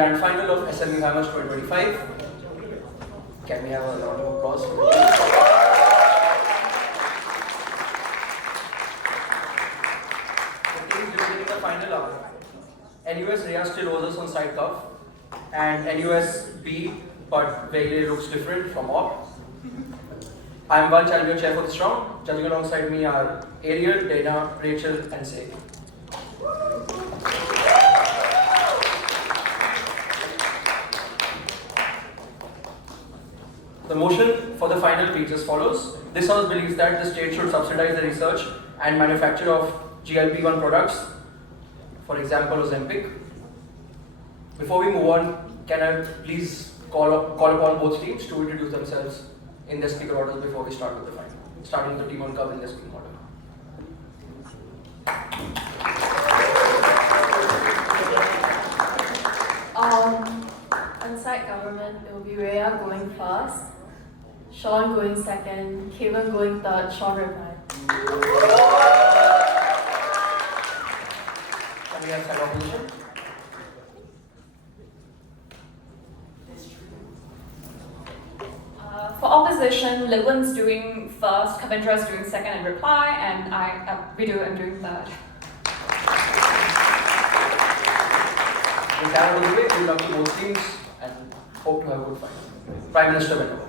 grand final of SMU Hammers 2025. Can we have a round of applause? The teams representing the final are NUS Reiya still owes us on side cuff, and NUS B, but weile looks different from Opp. I am Vansh, I'll be your chair for this round. Judging alongside me are Ariel, Dayna, Rachel, and Seah. The motion for the final reads as follows. This House believes that the state should subsidize the research and manufacture of GLP-1 products, for example, Ozempic. Before we move on, can I please call upon both teams to introduce themselves in their speaker orders before we start with the final, starting with the team on Cavan in their speaking order. On site government, it will be reiya going first, Sean going second, Cavan going third, Sean reply. And we have side opposition. For opposition, Litwin's doing first, Cavendra's doing second and reply, and I'm doing third. In Cavan, by the way, good luck to both teams and hope to have a good final. Prime Minister Vansh.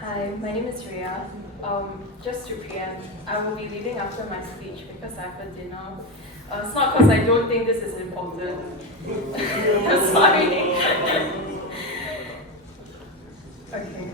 Hi, my name is Reiya. Just to preempt, I will be leaving after my speech because I have a dinner. It's not because I don't think this is important. Sorry. Okay.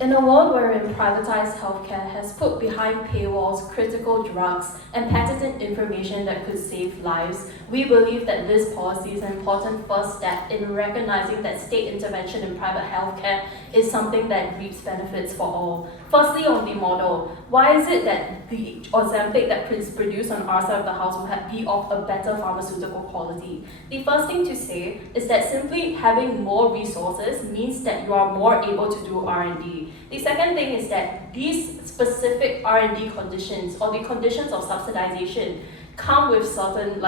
In a world wherein privatized healthcare has put behind paywalls critical drugs and patented information that could save lives, we believe that this policy is an important first step in recognizing that state intervention in private healthcare is something that reaps benefits for all. Firstly, on the model, why is it that the Ozempic that is produced on our side of the house will be of a better pharmaceutical quality? The first thing to say is that simply having more resources means that you are more able to do R&D. The second thing is that these specific R&D conditions or the conditions of subsidization come with certain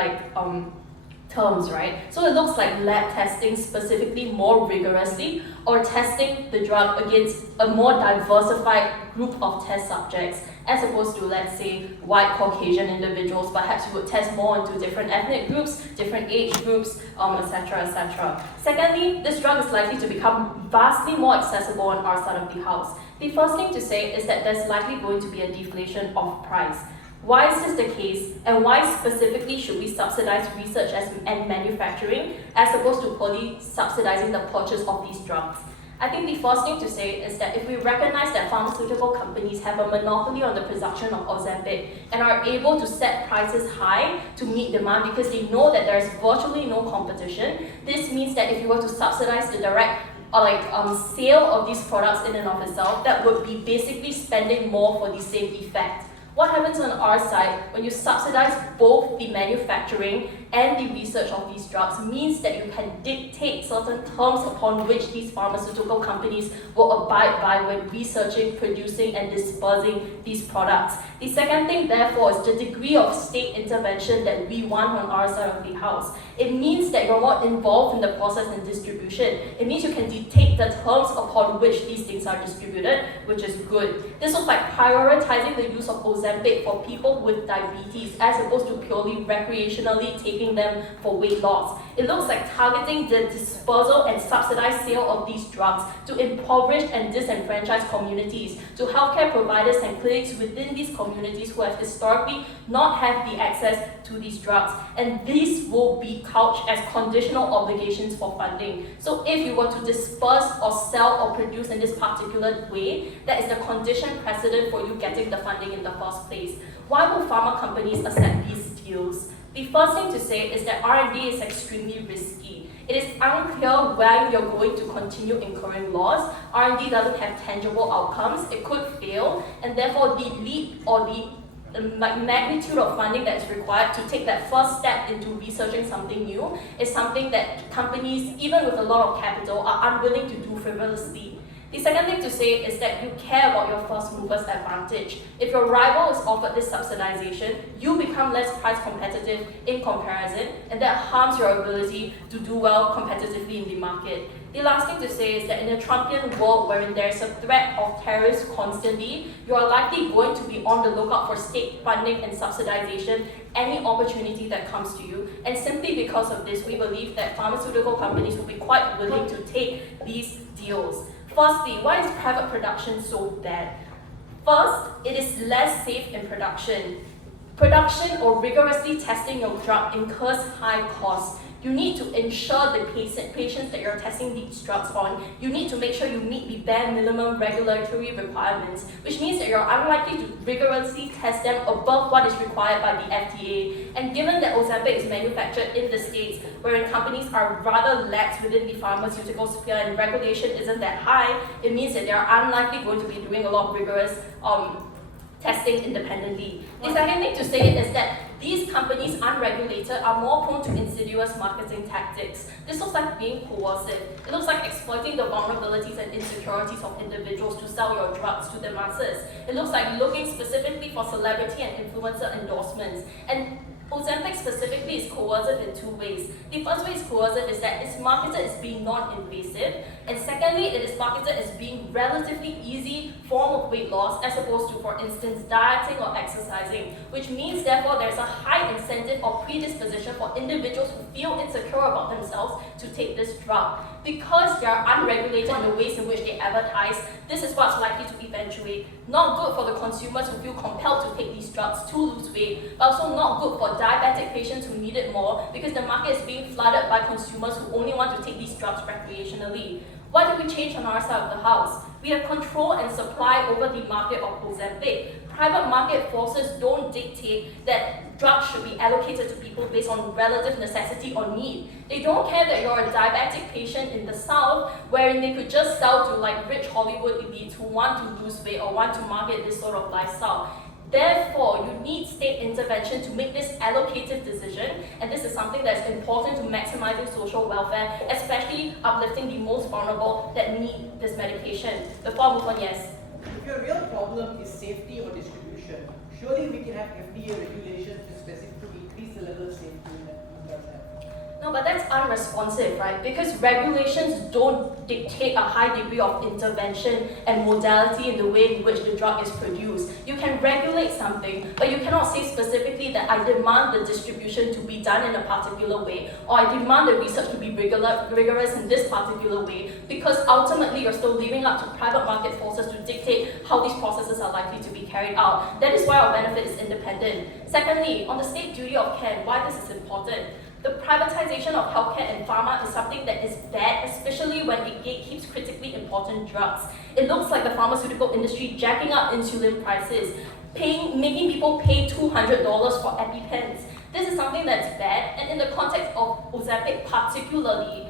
terms, right? So it looks like lab testing specifically more rigorously or testing the drug against a more diversified group of test subjects as opposed to, let's say, white Caucasian individuals. Perhaps you would test more into different ethnic groups, different age groups, etc., etc. Secondly, this drug is likely to become vastly more accessible on our side of the house. The first thing to say is that there's likely going to be a deflation of price. Why is this the case, and why specifically should we subsidize research and manufacturing as opposed to purely subsidizing the purchase of these drugs? I think the first thing to say is that if we recognize that pharmaceutical companies have a monopoly on the production of Ozempic and are able to set prices high to meet demand because they know that there's virtually no competition, this means that if you were to subsidize the direct sale of these products in and of itself, that would be basically spending more for the same effect. What happens on our side when you subsidize both the manufacturing and the research of these drugs means that you can dictate certain terms upon which these pharmaceutical companies will abide by when researching, producing, and dispersing these products. The second thing, therefore, is the degree of state intervention that we want on our side of the house. It means that you're more involved in the process and distribution. It means you can dictate the terms upon which these things are distributed, which is good. This looks like prioritizing the use of Ozempic for people with diabetes as opposed to purely recreationally taking them for weight loss. It looks like targeting the dispersal and subsidized sale of these drugs to impoverished and disenfranchised communities, to healthcare providers and clinics within these communities who have historically not had the access to these drugs. And these will be couched as conditional obligations for funding. So if you were to disperse or sell or produce in this particular way, that is the condition precedent for you getting the funding in the first place. Why will pharma companies accept these deals? The first thing to say is that R&D is extremely risky. It is unclear when you're going to continue incurring loss. R&D doesn't have tangible outcomes. It could fail, and therefore the leap or the magnitude of funding that is required to take that first step into researching something new is something that companies, even with a lot of capital, are unwilling to do frivolously. The second thing to say is that you care about your first mover's advantage. If your rival is offered this subsidization, you become less price competitive in comparison, and that harms your ability to do well competitively in the market. The last thing to say is that in a Trumpian world wherein there is a threat of tariffs constantly, you are likely going to be on the lookout for state funding and subsidization any opportunity that comes to you. And simply because of this, we believe that pharmaceutical companies will be quite willing to take these deals. Firstly, why is private production so bad? First, it is less safe in production. Production or rigorously testing your drug incurs high costs. You need to ensure the patients that you're testing these drugs on, you need to make sure you meet the bare minimum regulatory requirements, which means that you're unlikely to rigorously test them above what is required by the FDA. And given that Ozempic is manufactured in the States, wherein companies are rather lax within the pharmaceutical sphere and regulation isn't that high, it means that they're unlikely going to be doing a lot of rigorous testing independently. The second thing to say is that these companies, unregulated, are more prone to insidious marketing tactics. This looks like being coercive. It looks like exploiting the vulnerabilities and insecurities of individuals to sell your drugs to the masses. It looks like looking specifically for celebrity and influencer endorsements. And Ozempic specifically is coercive in two ways. The first way is coercive is that it's marketed as being non-invasive, and secondly, it is marketed as being relatively easy form of weight loss as opposed to, for instance, dieting or exercising, which means therefore there's a high incentive or predisposition for individuals who feel insecure about themselves to take this drug. Because they are unregulated in the ways in which they advertise, this is what's likely to eventuate. Not good for the consumers who feel compelled to take these drugs to lose weight, but also not good for diabetic patients who need it more because the market is being flooded by consumers who only want to take these drugs recreationally. What do we change on our side of the house? We have control and supply over the market of Ozempic. Private market forces don't dictate that drugs should be allocated to people based on relative necessity or need. They don't care that you're a diabetic patient in the South, wherein they could just sell to like rich Hollywood elites who want to lose weight or want to market this sort of lifestyle. Therefore, you need state intervention to make this allocative decision, and this is something that's important to maximizing social welfare, especially uplifting the most vulnerable that need this medication. Before I move on, yes? If your real problem is safety or distribution, surely we can have FDA regulations to specifically increase the level of safety that drugs have. No, but that's unresponsive, right? Because regulations don't dictate a high degree of intervention and modality in the way in which the drug is produced. You can regulate something, but you cannot say specifically that I demand the distribution to be done in a particular way, or I demand the research to be rigorous in this particular way, because ultimately you're still leaving up to private market forces to dictate how these processes are likely to be carried out. That is why our benefit is independent. Secondly, on the state duty of care, why this is important. The privatization of healthcare and pharma is something that is bad, especially when it gatekeeps critically important drugs. It looks like the pharmaceutical industry jacking up insulin prices, making people pay $200 for EpiPens. This is something that's bad, and in the context of Ozempic particularly,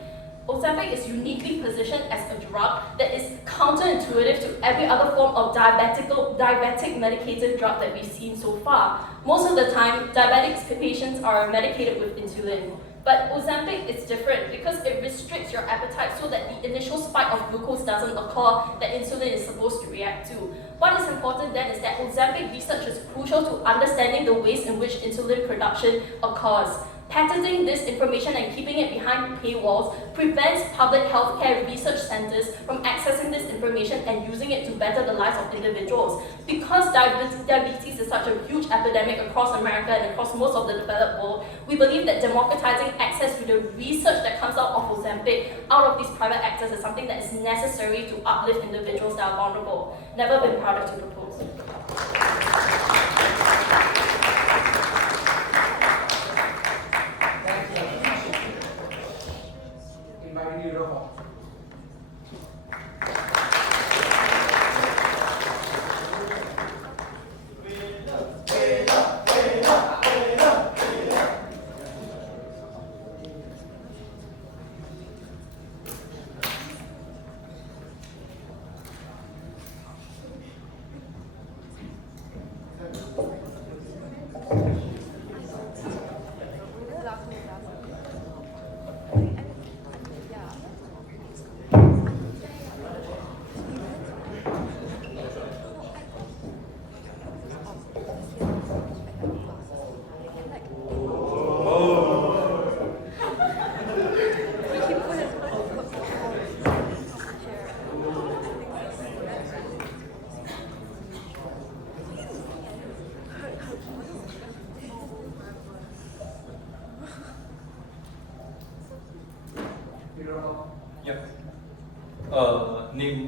Ozempic is uniquely positioned as a drug that is counterintuitive to every other form of diabetic medicated drug that we've seen so far. Most of the time, diabetic patients are medicated with insulin. But Ozempic is different because it restricts your appetite so that the initial spike of glucose doesn't occur that insulin is supposed to react to. What is important then is that Ozempic research is crucial to understanding the ways in which insulin production occurs. Patenting this information and keeping it behind paywalls prevents public healthcare research centers from accessing this information and using it to better the lives of individuals. Because diabetes is such a huge epidemic across America and across most of the developed world, we believe that democratizing access to the research that comes out of Ozempic, out of these private actors, is something that is necessary to uplift individuals that are vulnerable. Never been prouder to propose.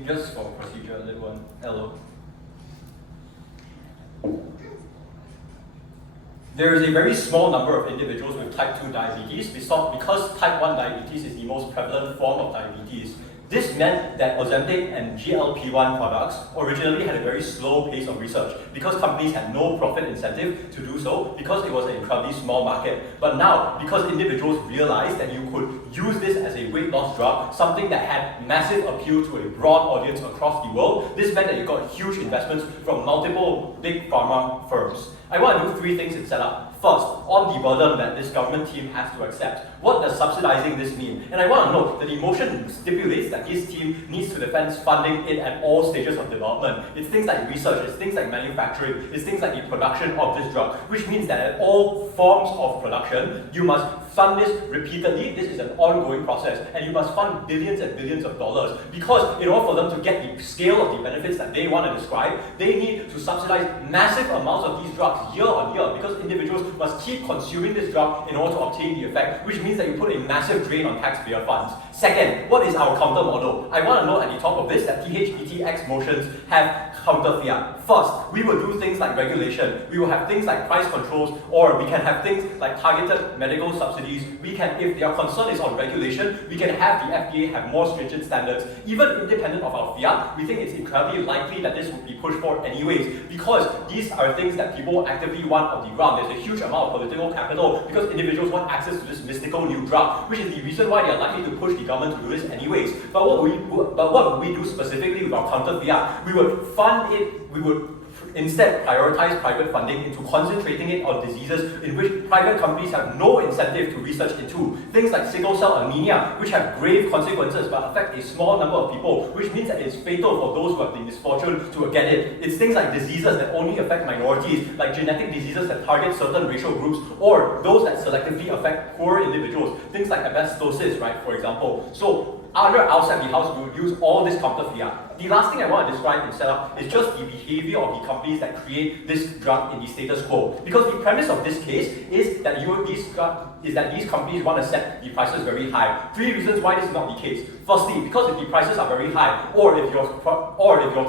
just for procedure, little one. Hello. There is a very small number of individuals with type 2 diabetes because type 1 diabetes is the most prevalent form of diabetes. This meant that Ozempic and GLP-1 products originally had a very slow pace of research because companies had no profit incentive to do so because it was an incredibly small market. But now, because individuals realized that you could use this as a weight loss drug, something that had massive appeal to a broad audience across the world, this meant that you got huge investments from multiple big pharma firms. I want to do 3 things in setup. First, on the burden that this government team has to accept. What does subsidizing this mean? And I want to note that the motion stipulates that this team needs to defend funding it at all stages of development. It's things like research, it's things like manufacturing, it's things like the production of this drug, which means that at all forms of production, you must fund this repeatedly. This is an ongoing process, and you must fund billions and billions of dollars because in order for them to get the scale of the benefits that they want to describe, they need to subsidize massive amounts of these drugs year on year because individuals must keep consuming this drug in order to obtain the effect, which means that you put a massive drain on taxpayer funds. Second, what is our counter model? I want to note at the top of this that THETX motions have counter fiat. First, we will do things like regulation. We will have things like price controls, or we can have things like targeted medical subsidies. We can, if their concern is on regulation, we can have the FDA have more stringent standards. Even independent of our fiat, we think it's incredibly likely that this would be pushed for anyways, because these are things that people actively want on the ground. There's a huge amount of political capital because individuals want access to this mystical new drug, which is the reason why they are likely to push the government to do this anyways. But what would we do specifically with our counter fiat? We would fund it, we would instead prioritize private funding into concentrating it on diseases in which private companies have no incentive to research into. Things like sickle cell anemia, which have grave consequences but affect a small number of people, which means that it's fatal for those who have the misfortune to get it. It's things like diseases that only affect minorities, like genetic diseases that target certain racial groups, or those that selectively affect poor individuals, things like asbestosis, right, for example. So outside the house, we would use all this counter fiat. The last thing I want to describe in setup is just the behavior of the companies that create this drug in the status quo. Because the premise of this case is that these companies want to set the prices very high. 3 reasons why this is not the case. Firstly, because if the prices are very high, or if your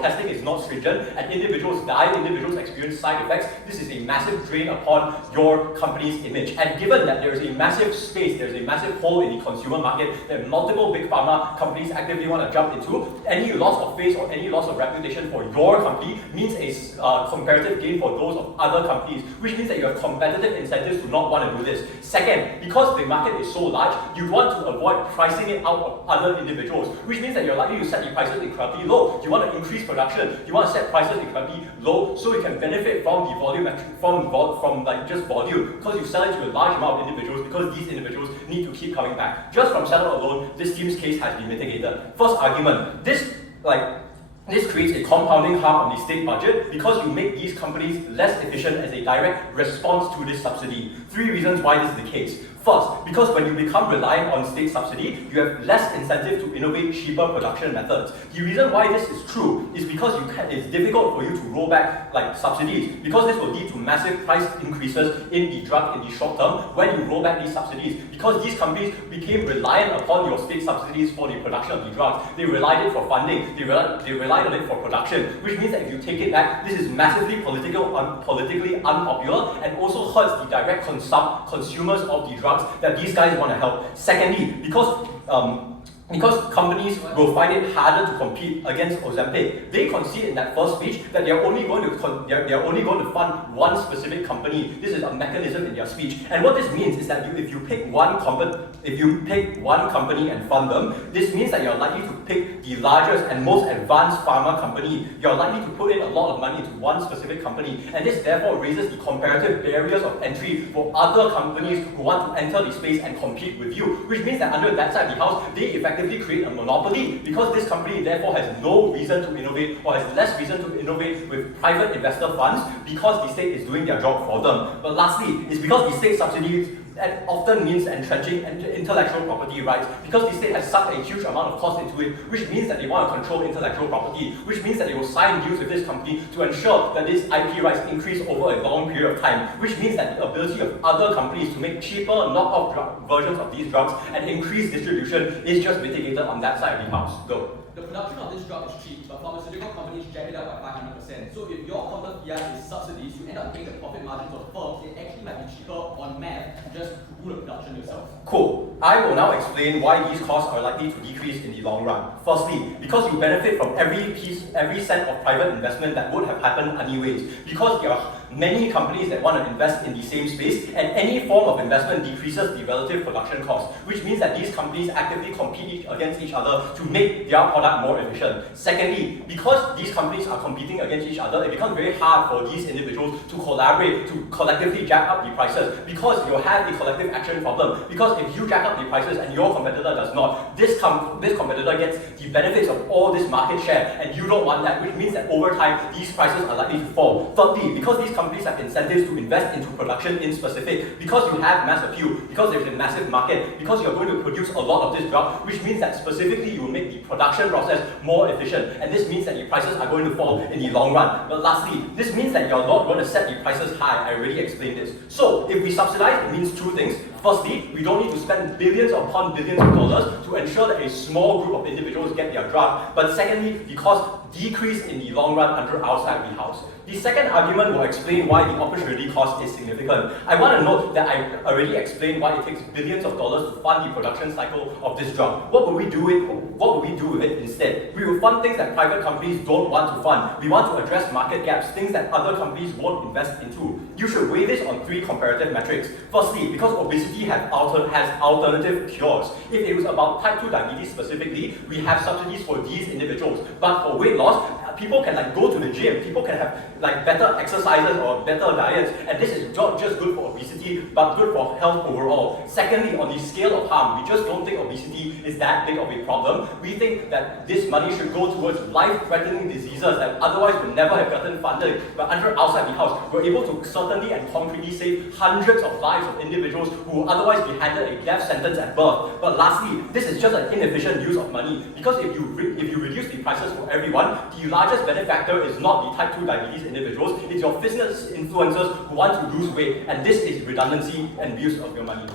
testing is not stringent and individuals die, individuals experience side effects, this is a massive drain upon your company's image. And given that there is a massive space, there is a massive hole in the consumer market that multiple big pharma companies actively want to jump into, any loss of face or any loss of reputation for your company means a comparative gain for those of other companies, which means that you have competitive incentives to not want to do this. Second, because the market is so large, you want to avoid pricing it out of other individuals, which means that you're likely to set the prices incredibly low. You want to increase production, you want to set prices incredibly low so you can benefit from the volume, from like just volume, because you sell it to a large amount of individuals because these individuals need to keep coming back. Just from setup alone, this team's case has been mitigated. First argument, this creates a compounding harm on the state budget because you make these companies less efficient as a direct response to this subsidy. 3 reasons why this is the case. First, because when you become reliant on state subsidy, you have less incentive to innovate cheaper production methods. The reason why this is true is because it's difficult for you to roll back subsidies, because this will lead to massive price increases in the drug in the short term when you roll back these subsidies, because these companies became reliant upon your state subsidies for the production of the drugs. They relied on it for funding, they relied on it for production, which means that if you take it back, this is massively politically unpopular and also hurts the direct consumers of the drugs that these guys want to help. Secondly, because companies will find it harder to compete against Ozempic, they concede in that first speech that they're only going to fund one specific company. This is a mechanism in their speech, and what this means is that if you pick one company and fund them, this means that you're likely to pick the largest and most advanced pharma company. You're likely to put in a lot of money into one specific company, and this therefore raises the comparative barriers of entry for other companies who want to enter the space and compete with you, which means that under that side of the house, they effectively create a monopoly because this company therefore has no reason to innovate or has less reason to innovate with private investor funds because the state is doing their job for them. But lastly, it's because the state subsidies often means entrenching intellectual property rights because the state has sucked a huge amount of cost into it, which means that they want to control intellectual property, which means that they will sign deals with this company to ensure that these IP rights increase over a long period of time, which means that the ability of other companies to make cheaper knockoff versions of these drugs and increase distribution is just mitigated on that side of the house. Go. The production of this drug is cheap, but pharmaceutical companies jack it up by 500%. So if your counter fiat is subsidies, you end up paying the profit margins of firms. It actually might be cheaper on math just to do the production yourself. Cool. I will now explain why these costs are likely to decrease in the long run. Firstly, because you benefit from every cent of private investment that would have happened anyways. Because there are many companies that want to invest in the same space, and any form of investment decreases the relative production cost, which means that these companies actively compete against each other to make their product more efficient. Secondly, because these companies are competing against each other, it becomes very hard for these individuals to collaborate, to collectively jack up the prices, because you'll have a collective action problem. Because if you jack up the prices and your competitor does not, this competitor gets the benefits of all this market share, and you don't want that, which means that over time, these prices are likely to fall. Thirdly, because these companies have incentives to invest into production in specific, because you have mass appeal, because there's a massive market, because you're going to produce a lot of this drug, which means that specifically you will make the production process more efficient, and this means that the prices are going to fall in the long run. But lastly, this means that you're not going to set the prices high. I already explained this. So if we subsidize, it means two things. Firstly, we don't need to spend billions upon billions of dollars to ensure that a small group of individuals get their drug. But secondly, the cost decrease in the long run under our side of the house. The second argument will explain why the opportunity cost is significant. I want to note that I already explained why it takes billions of dollars to fund the production cycle of this drug. What will we do with it instead? We will fund things that private companies don't want to fund. We want to address market gaps, things that other companies won't invest into. You should weigh this on three comparative metrics. Firstly, because obesity has alternative cures. If it was about type 2 diabetes specifically, we have subsidies for these individuals. But for weight loss, people can go to the gym, people can have better exercises or better diets, and this is not just good for obesity, but good for health overall. Secondly, on the scale of harm, we just don't think obesity is that big of a problem. We think that this money should go towards life-threatening diseases that otherwise would never have gotten funded. But under outside the house, we're able to certainly and concretely save hundreds of lives of individuals who would otherwise be handed a death sentence at birth. But lastly, this is just an inefficient use of money, because if you reduce the prices for everyone, the largest benefactor is not the type 2 diabetes individuals, it's your business influencers who want to lose weight, and this is redundancy and abuse of your money.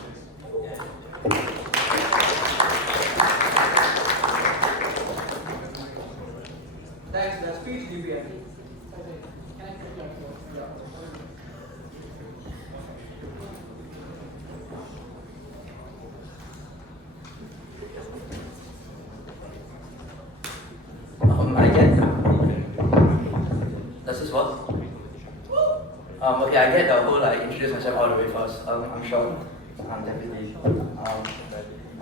Thanks, the speech DBM. I get. Does this work? Okay, I get the whole introduce myself all the way first. I'm Sean. I'm deputy. I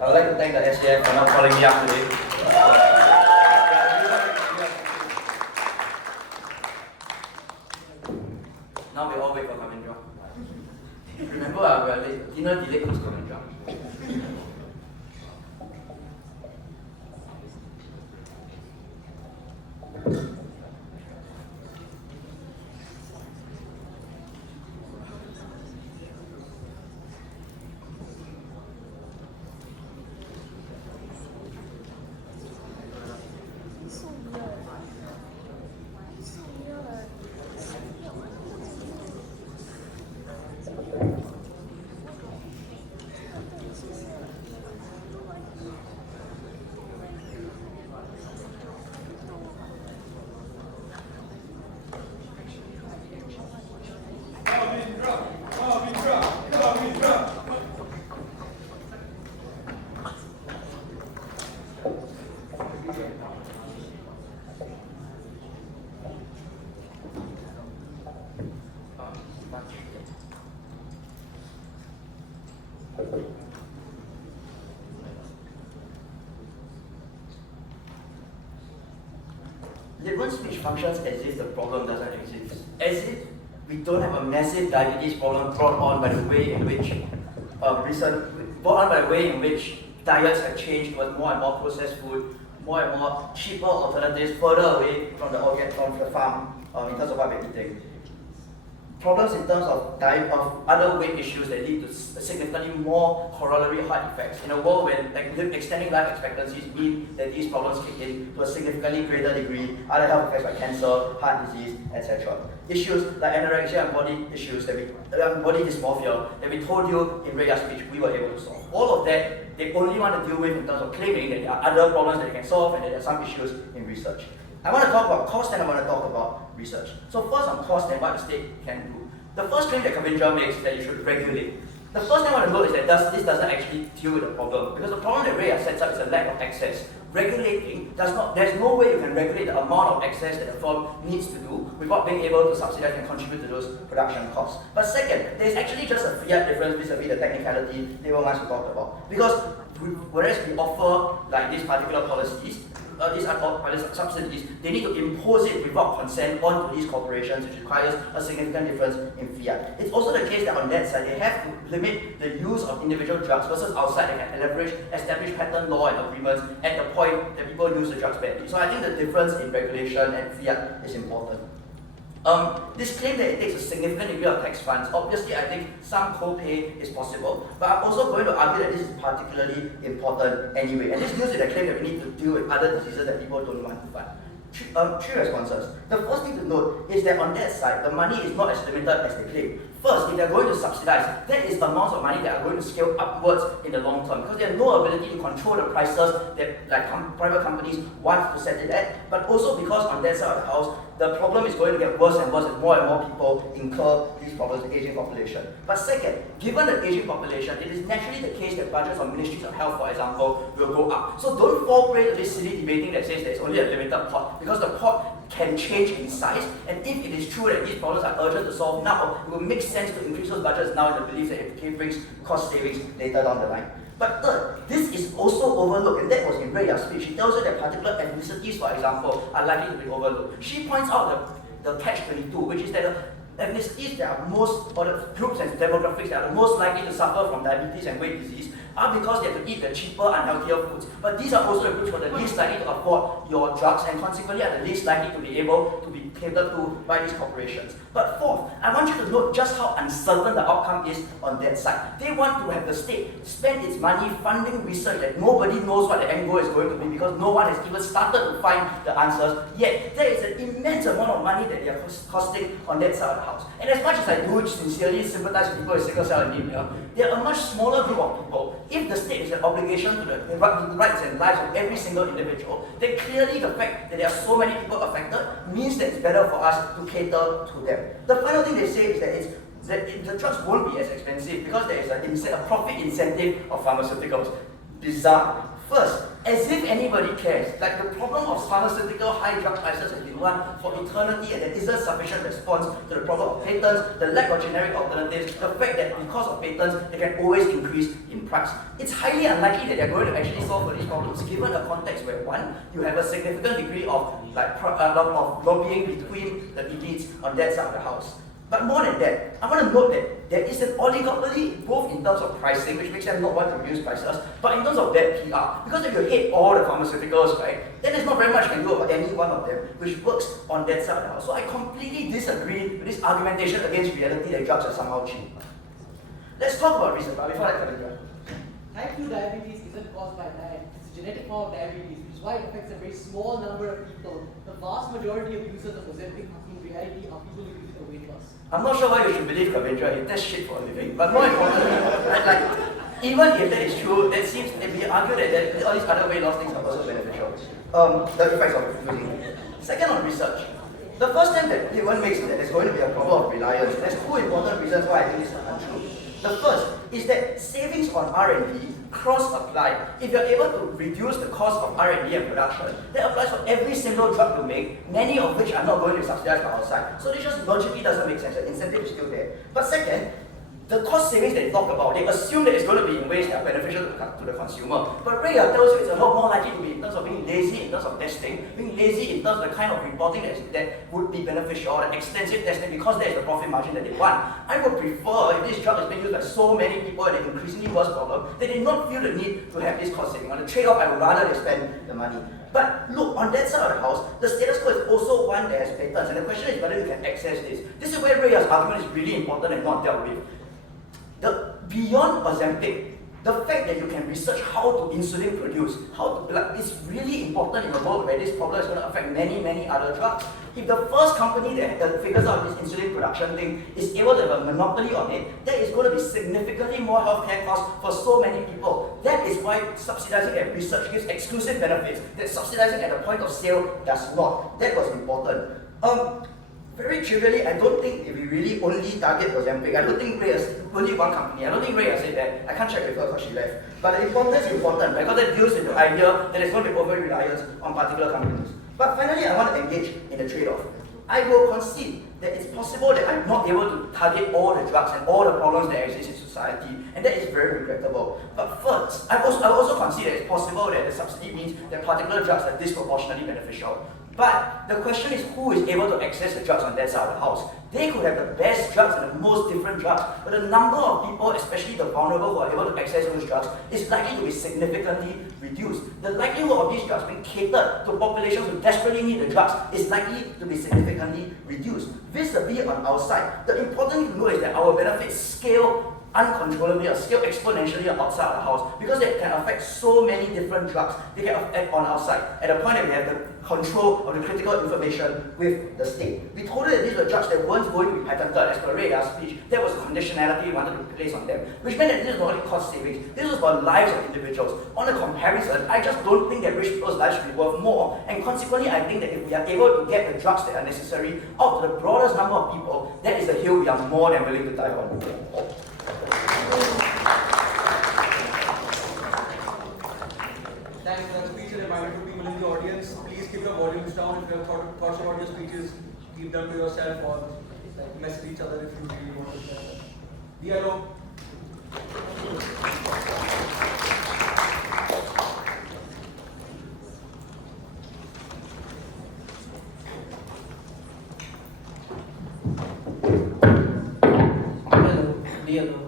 would like to thank the SDF for not calling me up today. Now we all wait for Cavan. Remember, we are late. Dinner delayed because Cavan. Liberal speech functions as if the problem doesn't exist. As if we don't have a massive diabetes problem brought on by the way in which diets have changed towards more and more processed food, more and more cheaper alternatives further away from the farm in terms of what we're eating. Problems in terms of other weight issues that lead to significantly more corollary heart effects. In a world where extending life expectancies mean that these problems kick in to a significantly greater degree, other health effects like cancer, heart disease, etc. Issues like anorexia and body issues, body dysmorphia, that we told you in reiya speech we were able to solve. All of that they only want to deal with in terms of claiming that there are other problems that they can solve and that there are some issues in research. I want to talk about cost and I want to talk about research. So first on cost and what the state can do. The first claim that Cavan makes is that you should regulate. The first thing I want to note is that this doesn't actually deal with the problem, because the problem that reiya sets up is a lack of access. Regulating there's no way you can regulate the amount of access that the firm needs to do without being able to subsidize and contribute to those production costs. But second, there's actually just a fiat difference vis-a-vis the technicality labor once we talked about. Because whereas we offer like these particular policies, these subsidies, they need to impose it without consent onto these corporations, which requires a significant difference in fiat. It's also the case that on that side, they have to limit the use of individual drugs versus outside they can leverage established patent law and agreements at the point that people use the drugs badly. So I think the difference in regulation and fiat is important. This claim that it takes a significant degree of tax funds, obviously I think some co-pay is possible, but I'm also going to argue that this is particularly important anyway. And this deals with the claim that we need to deal with other diseases that people don't want to fund. Three responses. The first thing to note is that on that side, the money is not as limited as they claim. First, if they're going to subsidize, that is amounts of money that are going to scale upwards in the long term, because they have no ability to control the prices that private companies want to set it at, but also because on that side of the house, the problem is going to get worse and worse as more and more people incur these problems with aging population. But second, given the aging population, it is naturally the case that budgets on ministries of health, for example, will go up. So don't fall prey to this silly debating that says there's only a limited pot, because the pot can change in size, and if it is true that these problems are urgent to solve now, it will make sense to increase those budgets now in the belief that it brings cost savings later down the line. But third, this is also overlooked, and that was in reiya's speech. She tells you that particular ethnicities, for example, are likely to be overlooked. She points out the catch-22, which is that the ethnicities that are most, or the groups and demographics that are the most likely to suffer from diabetes and weight disease are because they have to eat the cheaper, unhealthier foods. But these are also the groups who are the least likely to afford your drugs and consequently are the least likely to be able to be catered to by these corporations. But fourth, I want you to note just how uncertain the outcome is on that side. They want to have the state spend its money funding research that nobody knows what the end goal is going to be, because no one has even started to find the answers yet. There is an immense amount of money that they are costing on that side of the house. And as much as I do sincerely sympathize with people with sickle cell anemia, they are a much smaller group of people. If the state is an obligation to the rights and lives of every single individual, then clearly the fact that there are so many people affected means that it's better for us to cater to them. The final thing they say is that the drugs won't be as expensive because there is a profit incentive of pharmaceuticals. Bizarre. First, as if anybody cares. Like the problem of pharmaceutical high drug prices has been one for eternity, and there isn't sufficient response to the problem of patents, the lack of generic alternatives, the fact that because of patents, they can always increase in price. It's highly unlikely that they're going to actually solve for these problems, given a context where one, you have a significant degree of lobbying between the elites on that side of the house. But more than that, I want to note that there is an oligopoly both in terms of pricing, which makes them not want to reduce prices, but in terms of bad PR. Because if you hate all the pharmaceuticals, right, then there's not very much you can do about any one of them, which works on that side of the house. So I completely disagree with this argumentation against reality that drugs are somehow cheap. Let's talk about research, but before that, Type 2 diabetes isn't caused by diet. It's a genetic form of diabetes, which is why it affects a very small number of people. The vast majority of users of Ozempic in reality are people who use it for weight loss. I'm not sure why you should believe Cavan. He tests shit for a living. But more importantly, even if that is true, that seems if we argue that all these other weight loss things are also beneficial. The effects of using. Second, on research. The first time that Cavan makes it that there's going to be a problem of reliance, there's two important reasons why I think this is untrue. The first is that savings on R&D cross-apply. If you're able to reduce the cost of R&D and production, that applies for every single drug you make, many of which are not going to be subsidized by outside. So this just logically doesn't make sense. The incentive is still there. But second, the cost savings they talk about, they assume that it's going to be in ways that are beneficial to the consumer. But reiya tells you it's a lot more likely to be in terms of being lazy in terms of testing, being lazy in terms of the kind of reporting that would be beneficial, or the extensive testing, because there's the profit margin that they want. I would prefer, if this drug is being used by so many people and an increasingly worse problem, that they not feel the need to have this cost saving. On the trade-off, I would rather they spend the money. But look, on that side of the house, the status quo is also one that has patents, and the question is whether you can access this. This is where reiya's argument is really important and not dealt with. Beyond Ozempic, The fact that you can research how to insulin produce, is really important in a world where this problem is going to affect many, many other drugs. If the first company that figures out this insulin production thing is able to have a monopoly on it, that is going to be significantly more healthcare costs for so many people. That is why subsidizing at research gives exclusive benefits that subsidizing at the point of sale does not. That was important. Very trivially, I don't think if we really only target Ozempic, I don't think Reiya's only one company. I don't think Reiya said that. I can't check with her because she left. But the importance is important because it deals with the idea that there's going to be over-reliance on particular companies. But finally, I want to engage in the trade-off. I will concede that it's possible that I'm not able to target all the drugs and all the problems that exist in society, and that is very regrettable. But first, I also concede that it's possible that the subsidy means that particular drugs are disproportionately beneficial. But the question is who is able to access the drugs on that side of the house. They could have the best drugs and the most different drugs, but the number of people, especially the vulnerable who are able to access those drugs, is likely to be significantly reduced. The likelihood of these drugs being catered to populations who desperately need the drugs is likely to be significantly reduced. Vis-a-vis on our side, the important thing to know is that our benefits scale uncontrollably or scale exponentially outside the house because they can affect so many different drugs. They can affect on our side at the point that we have the control of the critical information with the state. We told her that these were drugs that weren't going to be patented as per Reiya's speech. That was the conditionality we wanted to place on them, which meant that this was not only cost savings, this was about lives of individuals. On a comparison, I just don't think that rich people's lives should be worth more, and consequently I think that if we are able to get the drugs that are necessary out to the broadest number of people, that is a hill we are more than willing to die on. Thanks for that speech. And reminder to people in the audience, please keep your volumes down. If you have thoughts about your speeches, keep them to yourself or message each other if you really want to share them. Dialog. Hello, dialog.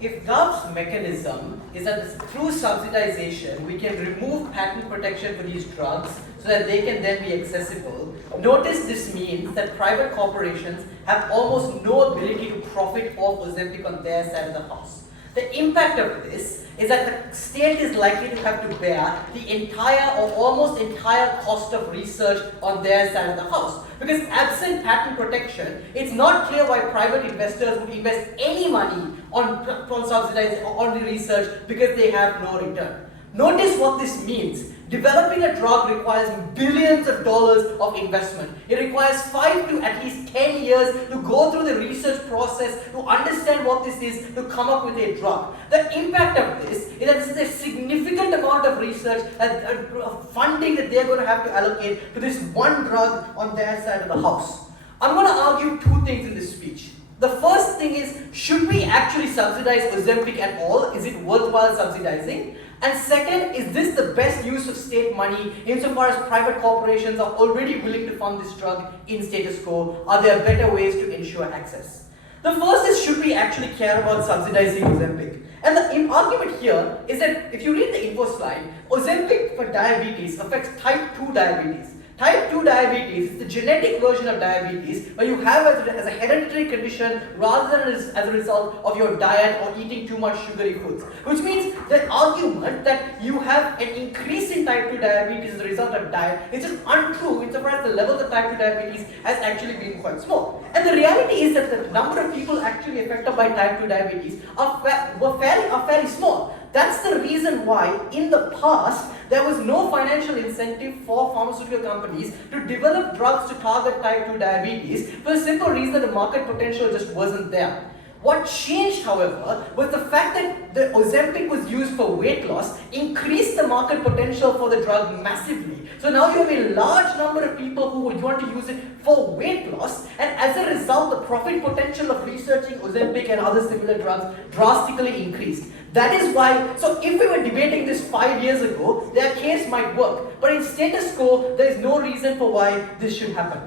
If Gov's mechanism is that through subsidization we can remove patent protection for these drugs so that they can then be accessible, notice this means that private corporations have almost no ability to profit off Ozempic on their side of the house. The impact of this is that the state is likely to have to bear the entire or almost entire cost of research on their side of the house. Because absent patent protection, it's not clear why private investors would invest any money on subsidized on the research because they have no return. Notice what this means. Developing a drug requires billions of dollars of investment. It requires 5 to at least 10 years to go through the research process to understand what this is, to come up with a drug. The impact of this is that this is a significant amount of research and funding that they're going to have to allocate to this one drug on their side of the house. I'm going to argue two things in this speech. The first thing is, should we actually subsidize Ozempic at all? Is it worthwhile subsidizing? And second, is this the best use of state money insofar as private corporations are already willing to fund this drug in status quo? Are there better ways to ensure access? The first is, should we actually care about subsidizing Ozempic? And the argument here is that if you read the Infoslide, Ozempic for diabetes affects type 2 diabetes. Type 2 diabetes is the genetic version of diabetes where you have as a hereditary condition rather than as a result of your diet or eating too much sugary foods. Which means the argument that you have an increase in type 2 diabetes as a result of diet is just untrue insofar as the levels of type 2 diabetes has actually been quite small. And the reality is that the number of people actually affected by type 2 diabetes are fairly small. That's the reason why in the past there was no financial incentive for pharmaceutical companies to develop drugs to target type 2 diabetes for the simple reason that the market potential just wasn't there. What changed, however, was the fact that the Ozempic was used for weight loss, increased the market potential for the drug massively. So now you have a large number of people who would want to use it for weight loss, and as a result, the profit potential of researching Ozempic and other similar drugs drastically increased. That is why, so if we were debating this 5 years ago, their case might work. But in status quo, there is no reason for why this should happen.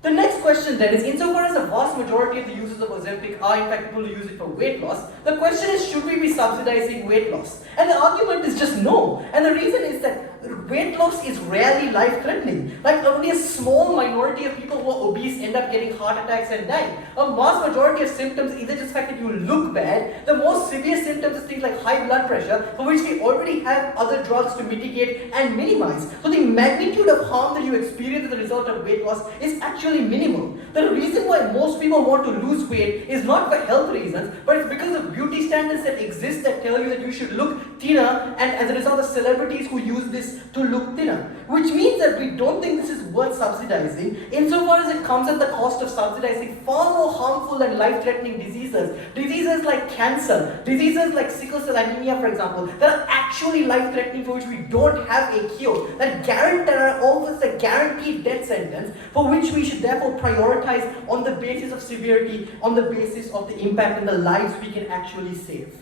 The next question then is, insofar as the vast majority of the users of Ozempic are in fact people who use it for weight loss, the question is, should we be subsidizing weight loss? And the argument is just no. And the reason is that weight loss is rarely life-threatening. Like only a small minority of people who are obese end up getting heart attacks and dying. A vast majority of symptoms either just the fact that you look bad. The most severe symptoms is things like high blood pressure, for which we already have other drugs to mitigate and minimize. So the magnitude of harm that you experience as a result of weight loss is actually minimal. The reason why most people want to lose weight is not for health reasons, but it's because of beauty standards that exist that tell you that you should look thinner, and as a result of celebrities who use this to look thinner. Which means that we don't think this is worth subsidizing, insofar as it comes at the cost of subsidizing far more harmful and life-threatening diseases. Diseases like cancer, diseases like sickle cell anemia, for example, that are actually life-threatening, for which we don't have a cure, that are almost a guaranteed death sentence, for which we should therefore prioritize on the basis of severity, on the basis of the impact and the lives we can actually save.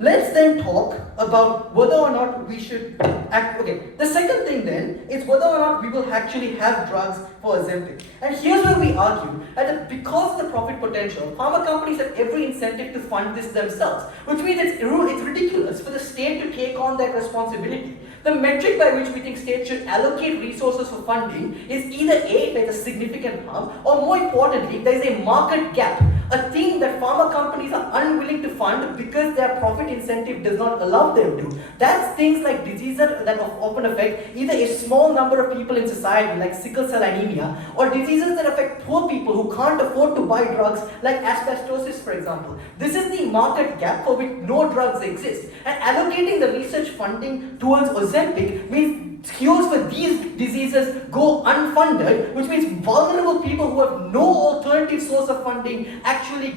Let's then talk about whether or not we should act. Okay, the second thing then is whether or not we will actually have drugs for Ozempic. And here's where we argue that because of the profit potential, pharma companies have every incentive to fund this themselves, which means it's ridiculous for the state to take on that responsibility. The metric by which we think states should allocate resources for funding is either A, there's a significant harm, or more importantly, there is a market gap, a thing that pharma companies are unwilling to fund because their profit incentive does not allow them to. That's things like diseases that often affect either a small number of people in society, like sickle cell anemia, or diseases that affect poor people who can't afford to buy drugs, like asbestosis, for example. This is the market gap for which no drugs exist. And allocating the research funding towards Ozempic means cures for these diseases go unfunded, which means vulnerable people who have no alternative source of funding actually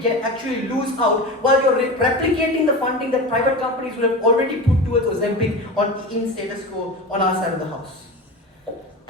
lose out, while you're replicating the funding that private companies would have already put towards Ozempic in status quo on our side of the house.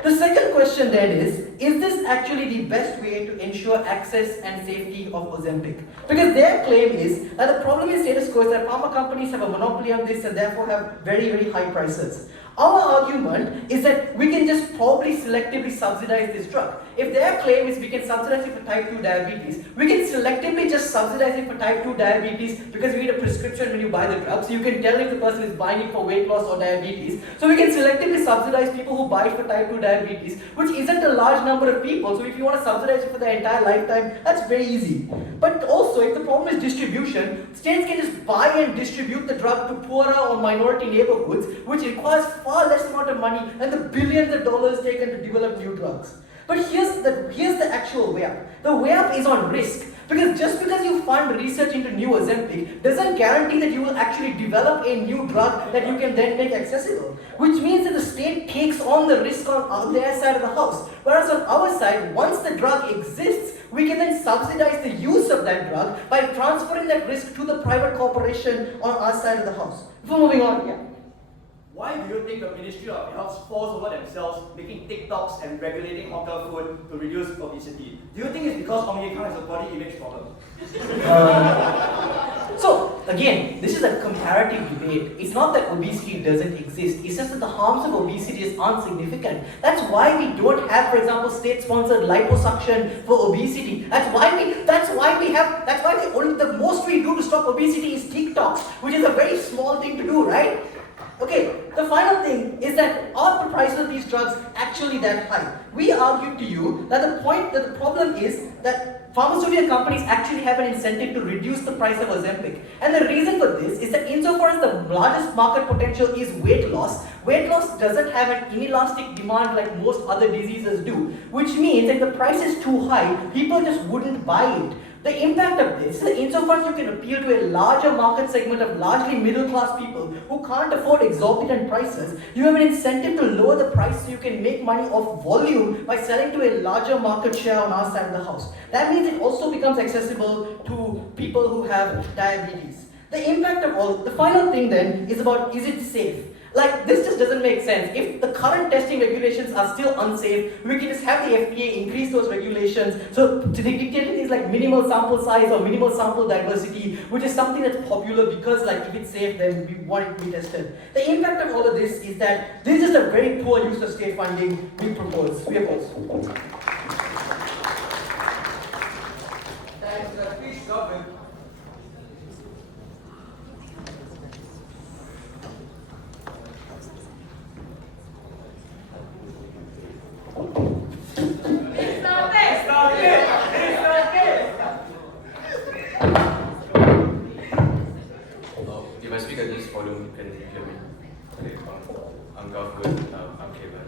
The second question then is this actually the best way to ensure access and safety of Ozempic? Because their claim is that the problem in status quo is that pharma companies have a monopoly on this and therefore have very, very high prices. Our argument is that we can just probably selectively subsidize this drug. If their claim is we can subsidize it for type 2 diabetes, we can selectively just subsidize it for type 2 diabetes because we need a prescription when you buy the drug, so you can tell if the person is buying it for weight loss or diabetes. So we can selectively subsidize people who buy it for type 2 diabetes, which isn't a large number of people, so if you want to subsidize it for their entire lifetime, that's very easy. But also, if the problem is distribution, states can just buy and distribute the drug to poorer or minority neighborhoods, which requires far less amount of money than the billions of dollars taken to develop new drugs. But here's the actual way up. The way up is on risk. Because just because you fund research into new Ozempic doesn't guarantee that you will actually develop a new drug that you can then make accessible. Which means that the state takes on the risk on their side of the house. Whereas on our side, once the drug exists, we can then subsidize the use of that drug by transferring that risk to the private corporation on our side of the house. Before moving on, yeah. Why do you think the Ministry of Health falls over themselves making TikToks and regulating hawker food to reduce obesity? Do you think it's because Ong Ye Kung has a body image problem? So again, this is a comparative debate. It's not that obesity doesn't exist. It's just that the harms of obesity aren't significant. That's why we don't have, for example, state-sponsored liposuction for obesity. The most we do to stop obesity is TikToks, which is a very small thing to do, right? Okay, the final thing is that are the prices of these drugs actually that high? We argued to you that the problem is that pharmaceutical companies actually have an incentive to reduce the price of Ozempic. And the reason for this is that insofar as the largest market potential is weight loss doesn't have an inelastic demand like most other diseases do, which means if the price is too high, people just wouldn't buy it. The impact of this is that insofar as you can appeal to a larger market segment of largely middle-class people who can't afford exorbitant prices, you have an incentive to lower the price so you can make money off volume by selling to a larger market share on our side of the house. That means it also becomes accessible to people who have diabetes. The impact of all, the final thing then is about, is it safe? Like, this just doesn't make sense. If the current testing regulations are still unsafe, we can just have the FDA increase those regulations. So to dictate things like minimal sample size or minimal sample diversity, which is something that's popular because like if it's safe, then we want it to be tested. The impact of all of this is that this is a very poor use of state funding we oppose. Thanks, please stop it. If I speak at this volume, you can hear me. Okay, I'm Cavan, I'm Cavan.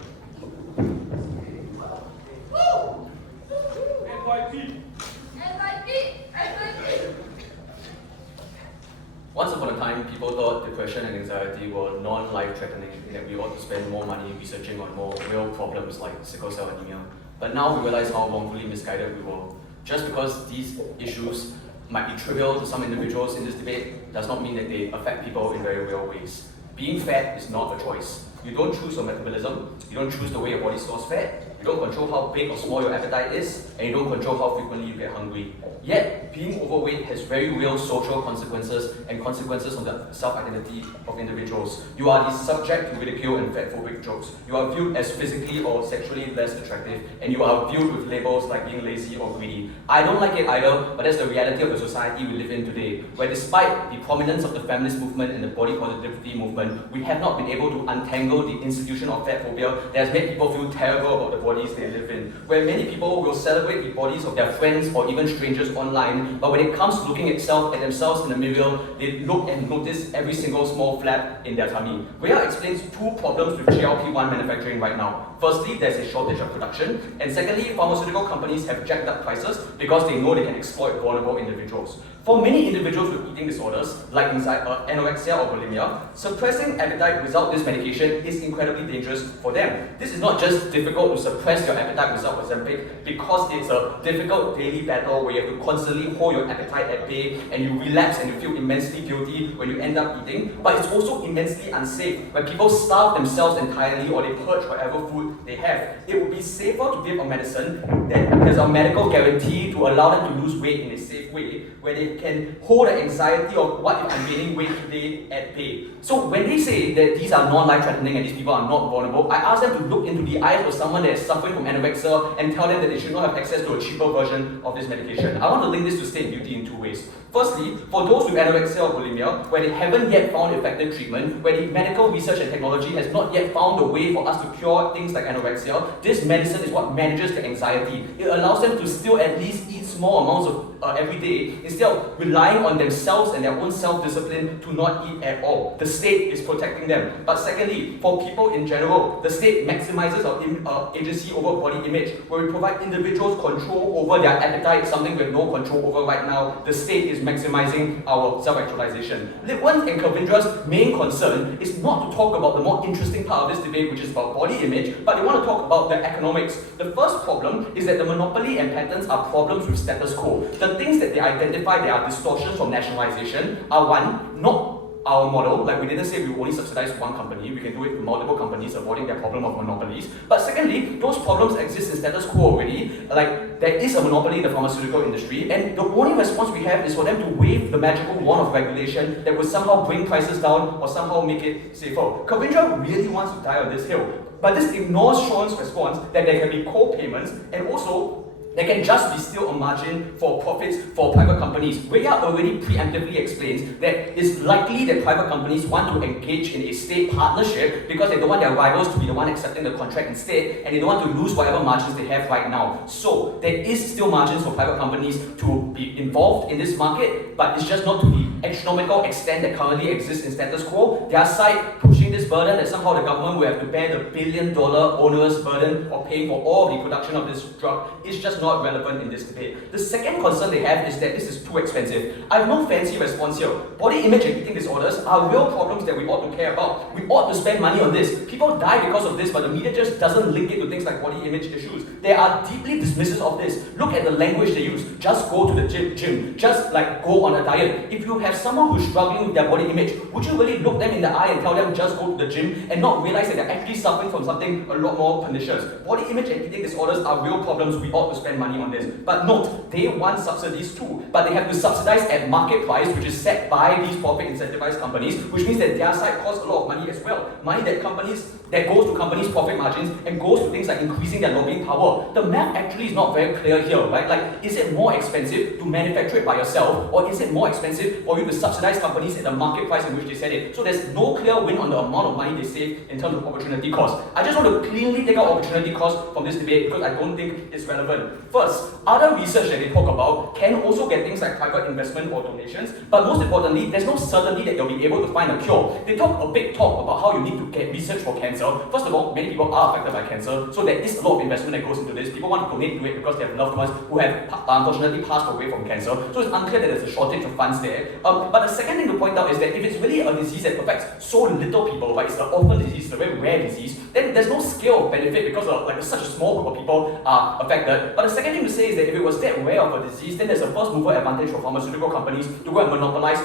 Once upon a time, people thought depression and anxiety were non-life threatening, and that we ought to spend more money researching on more real problems like sickle cell anemia. But now we realize how wrongfully misguided we were. Just because these issues might be trivial to some individuals in this debate does not mean that they affect people in very real ways. Being fat is not a choice. You don't choose your metabolism, you don't choose the way your body stores fat, you don't control how big or small your appetite is, and you don't control how frequently you get hungry. Yet, being overweight has very real social consequences and consequences on the self-identity of individuals. You are the subject to ridicule and fatphobic jokes. You are viewed as physically or sexually less attractive, and you are viewed with labels like being lazy or greedy. I don't like it either, but that's the reality of the society we live in today, where despite the prominence of the feminist movement and the body positivity movement, we have not been able to untangle the institution of fat phobia that has made people feel terrible about the bodies they live in, where many people will celebrate the bodies of their friends or even strangers online, but when it comes to looking at themselves in the mirror, they look and notice every single small flap in their tummy. Reiya explains two problems with GLP-1 manufacturing right now. Firstly, there's a shortage of production, and secondly, pharmaceutical companies have jacked up prices because they know they can exploit vulnerable individuals. For many individuals with eating disorders, like anorexia or bulimia, suppressing appetite without this medication is incredibly dangerous for them. This is not just difficult to suppress your appetite without Ozempic, because it's a difficult daily battle where you have to constantly hold your appetite at bay and you relapse and you feel immensely guilty when you end up eating, but it's also immensely unsafe when people starve themselves entirely or they purge whatever food they have. It would be safer to give a medicine that has a medical guarantee to allow them to lose weight in a safe way, where they can hold the anxiety of what if I'm gaining weight today at bay. So when they say that these are non-life threatening and these people are not vulnerable, I ask them to look into the eyes of someone that is suffering from anorexia and tell them that they should not have access to a cheaper version of this medication. I want to link this to state beauty in two ways. Firstly, for those with anorexia or bulimia, where they haven't yet found effective treatment, where the medical research and technology has not yet found a way for us to cure things like anorexia, this medicine is what manages the anxiety. It allows them to still at least eat small amounts of every day, instead of relying on themselves and their own self-discipline to not eat at all. The state is protecting them. But secondly, for people in general, the state maximizes our agency over body image, where we provide individuals control over their appetite, something we have no control over right now. The state is maximizing our self-actualization. Litwin's and Kavindra's main concern is not to talk about the more interesting part of this debate, which is about body image, but they want to talk about the economics. The first problem is that the monopoly and patents are problems with status quo. The things that they identify that are distortions from nationalization are one, not our model, like we didn't say we only subsidize one company, we can do it with multiple companies avoiding their problem of monopolies. But secondly, those problems exist in status quo already, like there is a monopoly in the pharmaceutical industry, and the only response we have is for them to wave the magical wand of regulation that would somehow bring prices down or somehow make it safer. Kavindra really wants to die on this hill, but this ignores Sean's response that there can be co-payments and also there can just be still a margin for profits for private companies. Reiya already preemptively explains that it's likely that private companies want to engage in a state partnership because they don't want their rivals to be the one accepting the contract instead, and they don't want to lose whatever margins they have right now. So there is still margins for private companies to be involved in this market, but it's just not to the astronomical extent that currently exists in status quo. Their side pushing this burden that somehow the government will have to bear the $1 billion onerous burden of paying for all of the production of this drug is just not relevant in this debate. The second concern they have is that this is too expensive. I have no fancy response here. Body image and eating disorders are real problems that we ought to care about. We ought to spend money on this. People die because of this, but the media just doesn't link it to things like body image issues. They are deeply dismissive of this. Look at the language they use. Just go to the gym. Just like go on a diet. If you have someone who's struggling with their body image, would you really look them in the eye and tell them just go to the gym and not realize that they're actually suffering from something a lot more pernicious? Body image and eating disorders are real problems. We ought to spend money on this. But note, they want subsidies too, but they have to subsidize at market price, which is set by these profit incentivized companies, which means that their side costs a lot of money as well. Money that goes to companies' profit margins and goes to things like increasing their lobbying power. The math actually is not very clear here, right? Like, is it more expensive to manufacture it by yourself, or is it more expensive for you to subsidize companies at the market price in which they sell it. So there's no clear win on the amount of money they save in terms of opportunity cost. I just want to cleanly take out opportunity cost from this debate because I don't think it's relevant. First, other research that they talk about can also get things like private investment or donations, but most importantly, there's no certainty that you'll be able to find a cure. They talk a big talk about how you need to get research for cancer. First of all, many people are affected by cancer, so there is a lot of investment that goes into this. People want to donate to it because they have loved ones who have unfortunately passed away from cancer. So it's unclear that there's a shortage of funds there. But the second thing to point out is that if it's really a disease that affects so little people, right, it's an orphan disease, it's a very rare disease, then there's no scale of benefit because of, like, such a small group of people are affected. But the second thing to say is that if it was that rare of a disease, then there's a first mover advantage for pharmaceutical companies to go and monopolize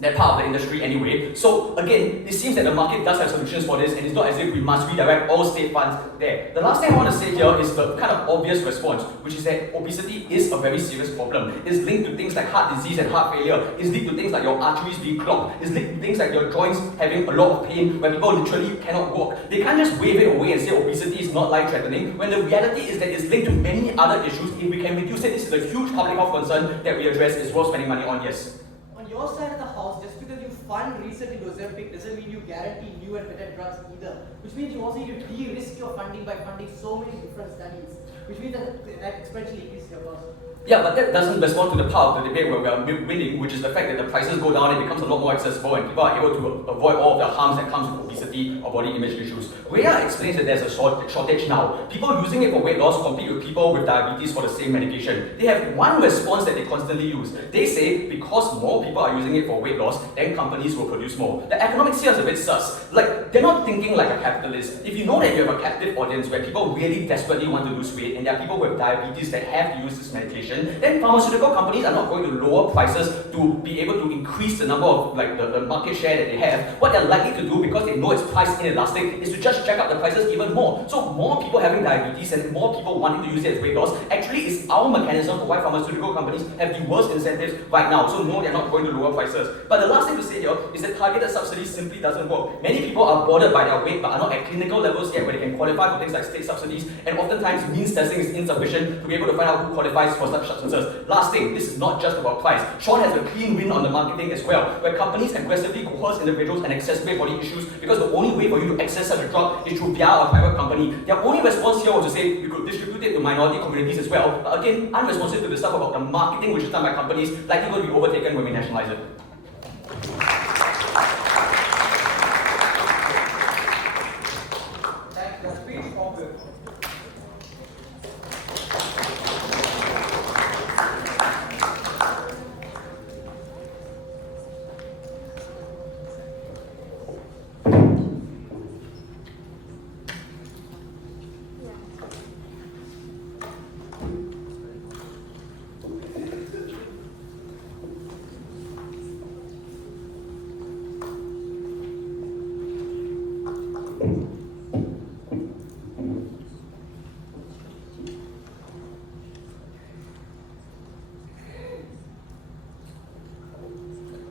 that part of the industry anyway. So again, it seems that the market does have solutions for this, and it's not as if we must redirect all state funds there. The last thing I want to say here is the kind of obvious response, which is that obesity is a very serious problem. It's linked to things like heart disease and heart failure. It's linked to things like your arteries being clogged. It's linked to things like your joints having a lot of pain where people literally cannot walk. They can't just wave it away and say obesity is not life-threatening, when the reality is that it's linked to many other issues. If we can reduce it, this is a huge public health concern that we address. Is worth spending money on, yes. On your side of the house, just because you fund research into Ozempic doesn't mean you guarantee new and better drugs either. Which means you also need to de-risk your funding by funding so many different studies. Which means that exponentially increases your cost. Yeah, but that doesn't respond to the part of the debate where we are winning, which is the fact that the prices go down, it becomes a lot more accessible, and people are able to avoid all of the harms that comes with obesity or body image issues. Reiya explains that there's a shortage now. People using it for weight loss compete with people with diabetes for the same medication. They have one response that they constantly use. They say because more people are using it for weight loss, then companies will produce more. The economics here is a bit sus. Like, they're not thinking like a capitalist. If you know that you have a captive audience where people really desperately want to lose weight, and there are people with diabetes that have to use this medication, then pharmaceutical companies are not going to lower prices to be able to increase the number of, like, the market share that they have. What they're likely to do, because they know it's price inelastic, is to just jack up the prices even more. So more people having diabetes and more people wanting to use it as weight loss actually is our mechanism for why pharmaceutical companies have the worst incentives right now. So no, they're not going to lower prices. But the last thing to say here is that targeted subsidies simply doesn't work. Many people are bothered by their weight but are not at clinical levels yet where they can qualify for things like state subsidies, and oftentimes means testing is insufficient to be able to find out who qualifies for such substances. Last thing, this is not just about price. Sean has a clean win on the marketing as well, where companies aggressively coerce individuals and exacerbate body issues because the only way for you to access such a drug is through via a private company. Their only response here was to say we could distribute it to minority communities as well. But again, unresponsive to the stuff about the marketing which is done by companies, likely going to be overtaken when we nationalize it.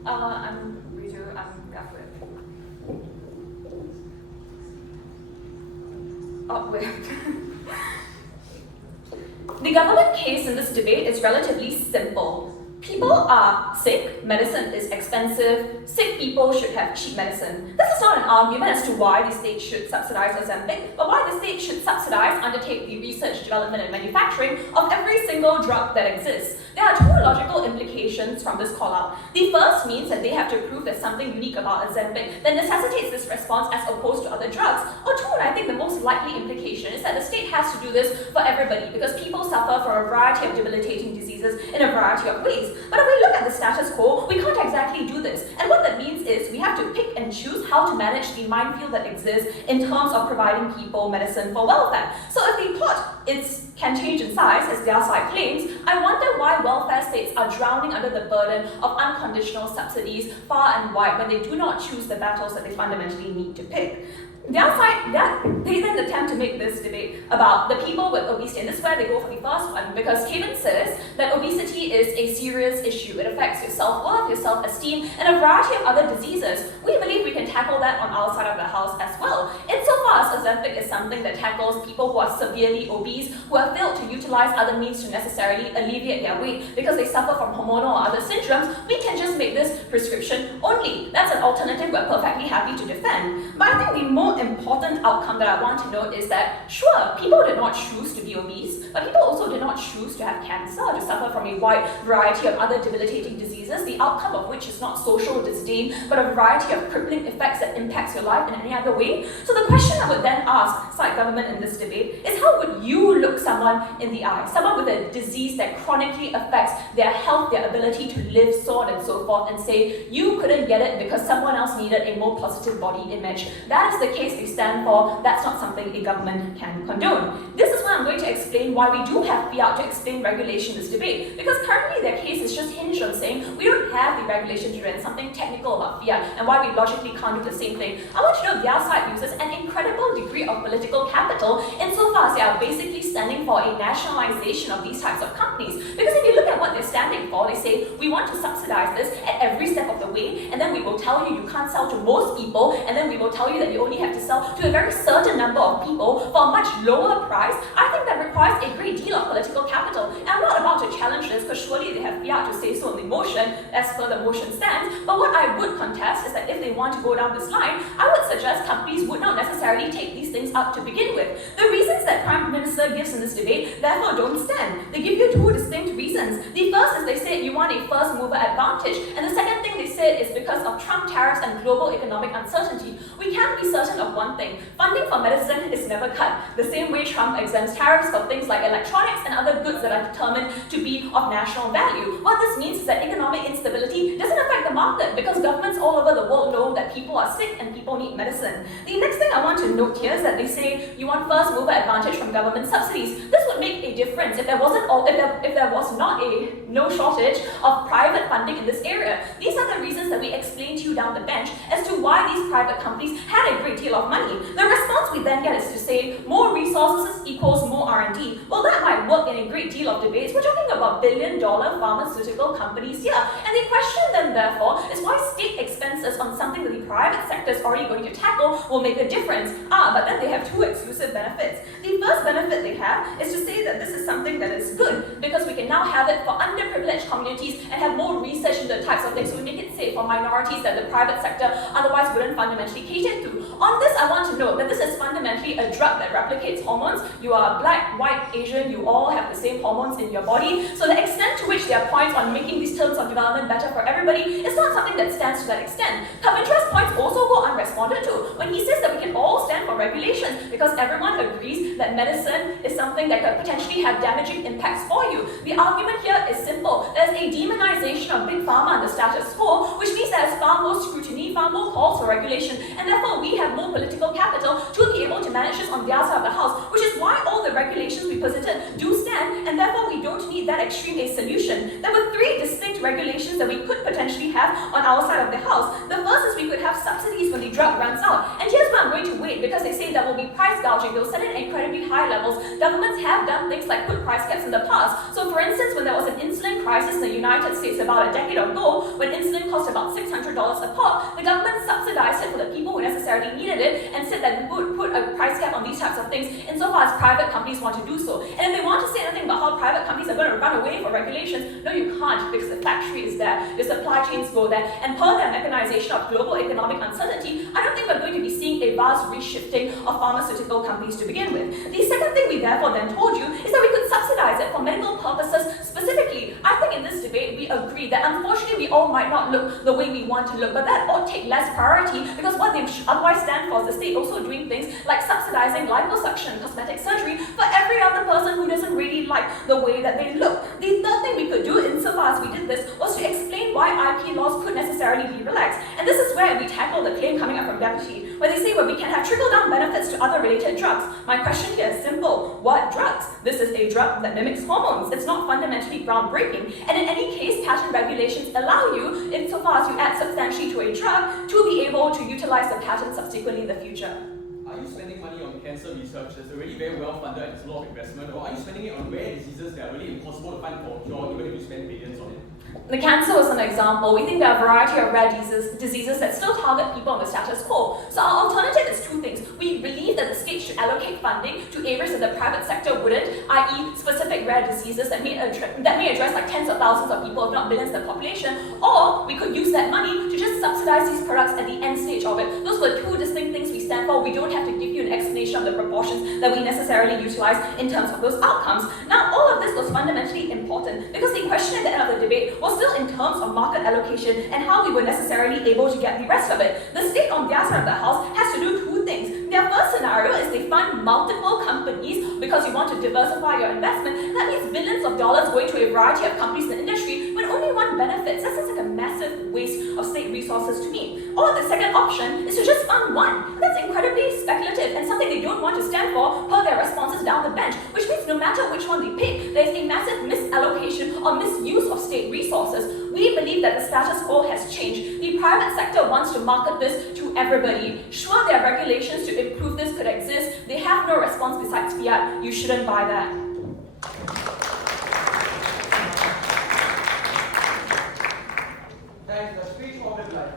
I'm Ritu, I'm Gaffer. Oh, wait. The government case in this debate is relatively simple. People are sick, medicine is expensive, sick people should have cheap medicine. This is not an argument as to why the state should subsidize Ozempic, but why the state should subsidize, undertake the research, development, and manufacturing of every single drug that exists. There are two logical implications from this call-out. The first means that they have to prove there's something unique about Ozempic that necessitates this response as opposed to other drugs. Or two, and I think the most likely implication is that the state has to do this for everybody because people suffer from a variety of debilitating diseases in a variety of ways. But if we look at the status quo, we can't exactly do this. And what that means is we have to pick and choose how to manage the minefield that exists in terms of providing people medicine for welfare. So if the plot can change in size, as their side claims, I wonder why welfare states are drowning under the burden of unconditional subsidies far and wide when they do not choose the battles that they fundamentally need to pick. they then attempt to make this debate about the people with obesity, and this is where they go for the first one, because Cavan says that obesity is a serious issue. It affects your self-worth, your self-esteem, and a variety of other diseases. We believe we can tackle that on our side of the house as well. Insofar as Ozempic is something that tackles people who are severely obese, who have failed to utilize other means to necessarily alleviate their weight because they suffer from hormonal or other syndromes, we can just make this prescription only. That's an alternative we're perfectly happy to defend. But I think the more important outcome that I want to note is that, sure, people did not choose to be obese, but people also did not choose to have cancer, to suffer from a wide variety of other debilitating diseases, the outcome of which is not social disdain, but a variety of crippling effects that impacts your life in any other way. So the question I would then ask side government in this debate is, how would you look someone in the eye, someone with a disease that chronically affects their health, their ability to live, so on and so forth, and say, you couldn't get it because someone else needed a more positive body image? That is the case they stand for. That's not something a government can condone. This is why I'm going to explain why we do have fiat to explain regulation in this debate, because currently their case is just hinged on saying we don't have the regulation to do something technical about fiat, and why we logically can't do the same thing. I want you to know their side uses an incredible degree of political capital insofar as they are basically standing for a nationalization of these types of companies. Because if you look at what they're standing for, they say we want to subsidize this at every step of the way, and then we will tell you you can't sell to most people, and then we will tell you that you only have to sell to a very certain number of people for a much lower price. I think that requires a great deal of political capital. And I'm not about to challenge this, because surely they have fiat to say so in the motion, as per the motion stands. But what I would contest is that if they want to go down this line, I would suggest companies would not necessarily take these things up to begin with. The reasons that Prime Minister gives in this debate therefore don't stand. They give you two distinct reasons. The first is they say you want a first mover advantage, and the second thing they said is because of Trump tariffs and global economic uncertainty. We can be certain of one thing: funding for medicine is never cut. The same way Trump exempts tariffs for things like electronics and other goods that are determined to be of national value. What this means is that economic instability doesn't affect the market, because governments all over the world know that people are sick and people need medicine. The next thing I want to note here is that they say you want first mover advantage from government subsidies. This would make a difference if there wasn't, if there was not no shortage of private funding in this area. These are the reasons that we explained to you down the bench as to why these private companies had a great deal of money. The response we then get is to say more resources equals more R&D. Well, that might work in a great deal of debates. We're talking about billion-dollar pharmaceutical companies here. And the question then, therefore, is why state expenses on something that the private sector is already going to tackle will make a difference. But then they have two exclusive benefits. The first benefit they have is to say that this is something that is good, because we can now have it for underprivileged communities and have more research into the types of things, so we make it safe for minorities that the private sector otherwise wouldn't fundamentally cater to. On this, I want to note that this is fundamentally a drug that replicates hormones. You are black, white, Asian, you all have the same hormones in your body. So the extent to which there are points on making these terms of development better for everybody is not something that stands to that extent. Cavan's points also go unresponded to when he says that we can all stand for regulations, because everyone agrees that medicine is something that could potentially have damaging impacts for you. The argument here is simple. There's a demonization of big pharma and the status quo, which means there's far more scrutiny, far more calls for regulation, and therefore we have more political capital to be able to manage this on their side of the house, which is why all the regulations we posited do stand, and therefore we don't need that extreme a solution. There were three distinct regulations that we could potentially have on our side of the house. The first is we could have subsidies when the drug runs out, and here's where I'm going to wait, because they say there will be price gouging. They'll set it at incredibly high levels. Governments have done things like put price caps in the past. So for instance, when there was an insulin crisis in the United States about a decade ago, when insulin cost about $600 a pop, the government subsidized it for the people who necessarily needed it, and said that we would put a price cap on these types of things insofar as private companies want to do so. And if they want to say anything about how private companies are going to run away for regulations, no, you can't, because the factory is there, the supply chains go there, and per their mechanization of global economic uncertainty, I don't think we're going to be seeing a vast reshifting of pharmaceutical companies to begin with. The second thing we therefore then told you is that we could subsidize it for medical purposes specifically. I think in this debate we agree that unfortunately we all might not look the way we want to look, but that ought to take less priority, because what they otherwise stand for is the state also doing things like subsidizing liposuction, cosmetic surgery for every other person who doesn't really like the way that they look. The third thing we could do insofar as we did this was to explain why IP laws could necessarily be relaxed. And this is where we tackle the claim coming up from Deputy, where they say, well, we can have trickle-down benefits to other related drugs. My question here is simple. What drugs? This is a drug that mimics hormones. It's not fundamentally groundbreaking. And in any case, patent regulations allow you, insofar as you add substantially to a drug, to be able to utilize the patent subsequently in the future. are you spending money on cancer research that's already very well funded and it's a lot of investment, or are you spending it on rare diseases that are really impossible to find for a cure even if you spend billions on it? The cancer was an example. We think there are a variety of rare diseases that still target people on the status quo. So our alternative is two things. We believe that the state should allocate funding to areas that the private sector wouldn't, i.e. specific rare diseases that may address like tens of thousands of people, if not billions of the population, or we could use that money to just subsidize these products at the end stage of it. Those were two distinct things we stand for. We don't have to give you an explanation of the proportions that we necessarily utilize in terms of those outcomes. Now, all of this was fundamentally important because the question at the end of the debate was still in terms of market allocation and how we were necessarily able to get the rest of it. The state on their side of the house has to do two things. Their first scenario is they fund multiple companies because you want to diversify your investment. That means billions of dollars going to a variety of companies in the industry when only one benefits. That sounds like a massive waste of state resources to me. Or the second option is to just fund one. That's incredibly speculative and something they don't want to stand for per their responses down the bench, which means no matter which one they pick, there's a massive misallocation or misuse of state resources. We believe that the status quo has changed. The private sector wants to market this to everybody. Sure, there are regulations to improve this could exist. They have no response besides fiat. You shouldn't buy that. Thanks, the speech of it life.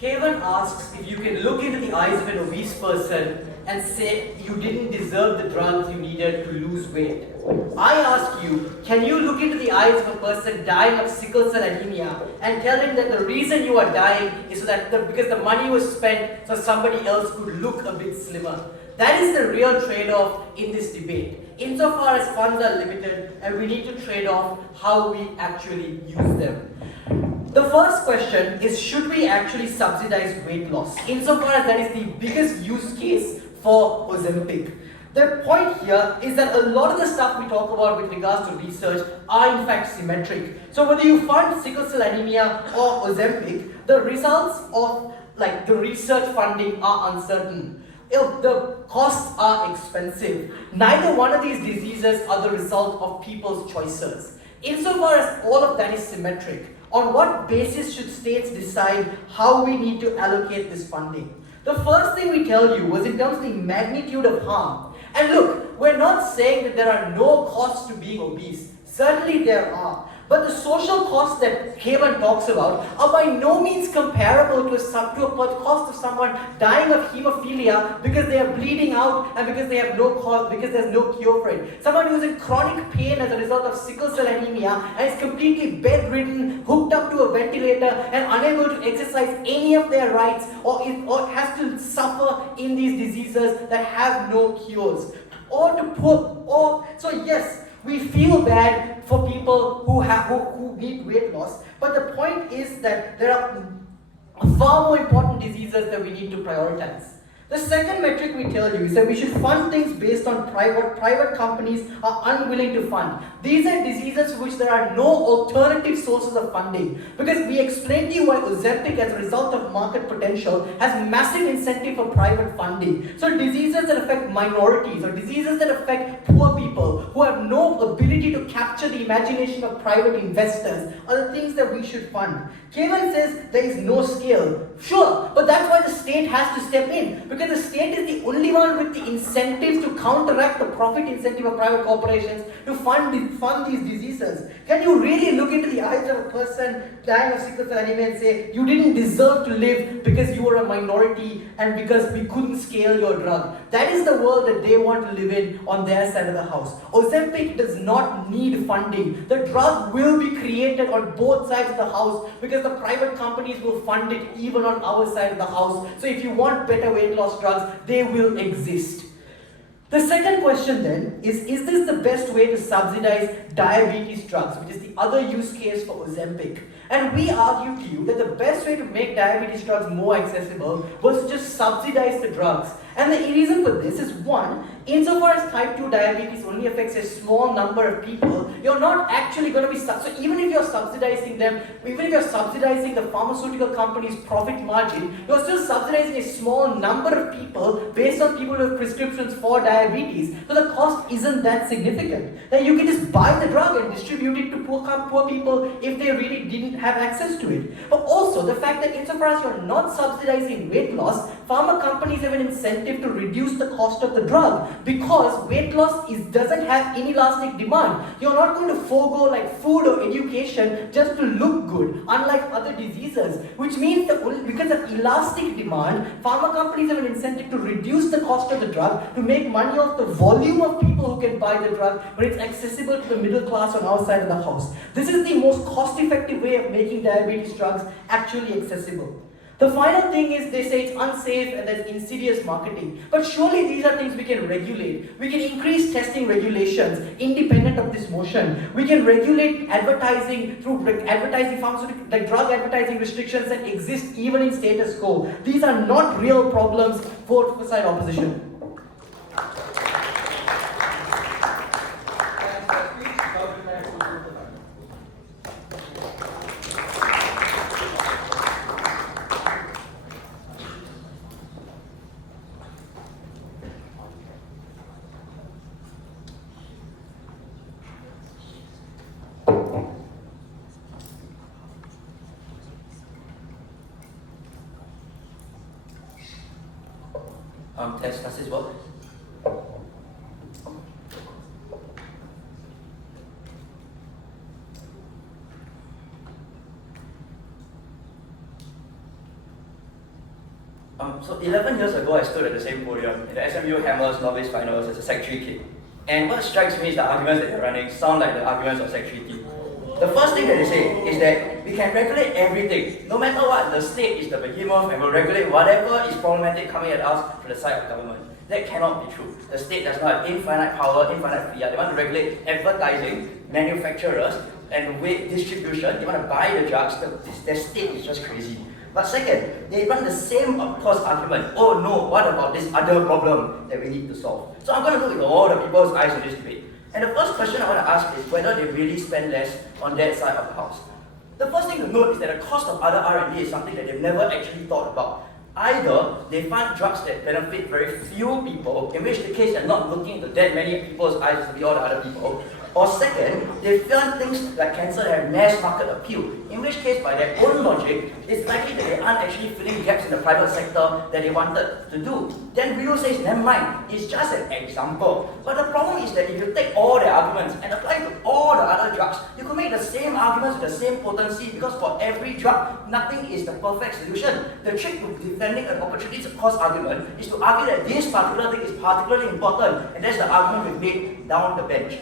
Cavan asks if you can look into the eyes of an obese person and say you didn't deserve the drugs you needed to lose weight. I ask you, can you look into the eyes of a person dying of sickle cell anemia and tell him that the reason you are dying is so that because the money was spent so somebody else could look a bit slimmer? That is the real trade-off in this debate. Insofar as funds are limited and we need to trade off how we actually use them. The first question is, should we actually subsidize weight loss? Insofar as that is the biggest use case for Ozempic. The point here is that a lot of the stuff we talk about with regards to research are in fact symmetric. So whether you fund sickle cell anemia or Ozempic, the results of the research funding are uncertain. The costs are expensive. Neither one of these diseases are the result of people's choices. Insofar as all of that is symmetric, on what basis should states decide how we need to allocate this funding? The first thing we tell you was in terms of the magnitude of harm. And look, we're not saying that there are no costs to being obese. Certainly there are. But the social costs that Cavan talks about are by no means comparable to a cost of someone dying of hemophilia because they are bleeding out and because they have because there's no cure for it. Someone who's in chronic pain as a result of sickle cell anemia and is completely bedridden, hooked up to a ventilator and unable to exercise any of their rights or has to suffer in these diseases that have no cures. So yes, we feel bad for people who need weight loss, but the point is that there are far more important diseases that we need to prioritize. The second metric we tell you is that we should fund things based on what private companies are unwilling to fund. These are diseases for which there are no alternative sources of funding. Because we explained to you why Ozempic, as a result of market potential, has massive incentive for private funding. So diseases that affect minorities or diseases that affect poor people who have no ability to capture the imagination of private investors are the things that we should fund. Cavan says there is no scale. Sure, but that's why the state has to step in. Because the state is the only one with the incentives to counteract the profit incentive of private corporations to fund these diseases. Can you really look into the eyes of a person dying of sickle cell anemia and say, you didn't deserve to live because you were a minority and because we couldn't scale your drug? That is the world that they want to live in on their side of the house. Ozempic does not need funding. The drug will be created on both sides of the house because the private companies will fund it even on our side of the house. So if you want better weight loss drugs, they will exist. The second question then is this the best way to subsidize diabetes drugs, which is the other use case for Ozempic? And we argue to you that the best way to make diabetes drugs more accessible was to just subsidize the drugs. And the reason for this is, one, insofar as type 2 diabetes only affects a small number of people, you're not actually going to be, so even if you're subsidizing them, even if you're subsidizing the pharmaceutical company's profit margin, you're still subsidizing a small number of people based on people who have prescriptions for diabetes. So the cost isn't that significant. Then you can just buy the drug and distribute it to poor people if they really didn't have access to it. But also the fact that insofar as you're not subsidizing weight loss, pharma companies have an incentive to reduce the cost of the drug, because weight loss doesn't have inelastic demand. You're not going to forego like food or education just to look good, unlike other diseases, which means that because of elastic demand, pharma companies have an incentive to reduce the cost of the drug to make money off the volume of people who can buy the drug, but it's accessible to the middle class on our side of the house. This is the most cost-effective way of making diabetes drugs actually accessible. The final thing is, they say it's unsafe and there's insidious marketing. But surely these are things we can regulate. We can increase testing regulations independent of this motion. We can regulate advertising through advertising pharmaceutical, like drug advertising restrictions that exist even in status quo. These are not real problems for side opposition. Does this work? So 11 years ago, I stood at the same podium in the SMU Hammers novice finals as a Sec 3 kid. And what strikes me is the arguments that they're running sound like the arguments of Sec 3 kids. The first thing that they say is that we can regulate everything. No matter what, the state is the behemoth and will regulate whatever is problematic coming at us from the side of government. That cannot be true. The state does not have infinite power, infinite fiat. They want to regulate advertising, manufacturers, and weight distribution. They want to buy the drugs. The state is just crazy. But second, they run the same, of course, argument. Oh no, what about this other problem that we need to solve? So I'm going to look into all the people's eyes in this debate. And the first question I want to ask is whether they really spend less on that side of the house. The first thing to note is that the cost of other R&D is something that they've never actually thought about. Either they find drugs that benefit very few people, in which the case they're not looking into that many people's eyes as to be all the other people. Or second, they find things like cancer that have mass market appeal, in which case by their own logic, it's likely that they aren't actually filling gaps in the private sector that they wanted to do. Then Rio says, never mind, it's just an example. But the problem is that if you take all the arguments and apply it to all the other drugs, you could make the same arguments with the same potency, because for every drug, nothing is the perfect solution. The trick to defending an opportunity cost argument is to argue that this particular thing is particularly important, and that's the argument we made down the bench.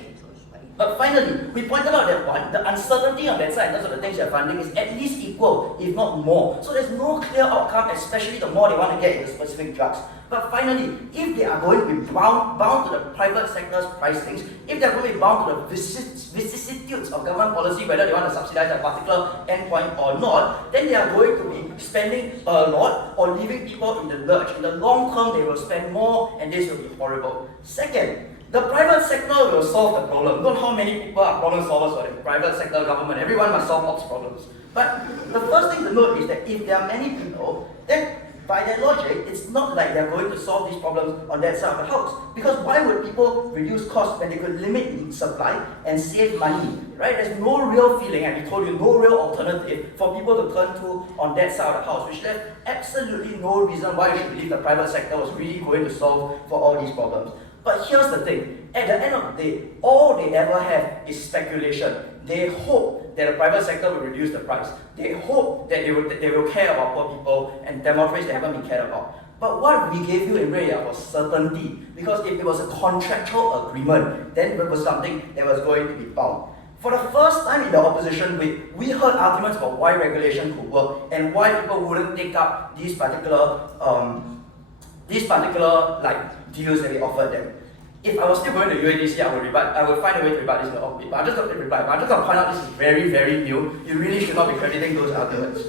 But finally, we pointed out that the uncertainty on that side in terms of the things they're funding is at least equal, if not more. So there's no clear outcome, especially the more they want to get into specific drugs. But finally, if they are going to be bound to the private sector's pricings, if they're going to be bound to the vicissitudes of government policy, whether they want to subsidize a particular endpoint or not, then they are going to be spending a lot or leaving people in the lurch. In the long term, they will spend more, and this will be horrible. Second, the private sector will solve the problem. Look how many people are problem solvers for the private sector government. Everyone must solve ops problems. But the first thing to note is that if there are many people, then by their logic, it's not like they're going to solve these problems on that side of the house. Because why would people reduce costs when they could limit supply and save money, right? There's no real feeling, and we told you, no real alternative for people to turn to on that side of the house, which left absolutely no reason why you should believe the private sector was really going to solve for all these problems. But here's the thing, at the end of the day, all they ever have is speculation. They hope that the private sector will reduce the price. They hope that they will care about poor people and demonstrate they haven't been cared about. But what we gave you in reiya was certainty, because if it was a contractual agreement, then it was something that was going to be bound. For the first time in the opposition week, we heard arguments about why regulation could work and why people wouldn't take up these particular deals that we offered them. if I was still going to UADC, I would find a way to rebut this in the Opp. But I'm just going to reply. But I'm just going to point out this is very, very new. You really should not be crediting those arguments.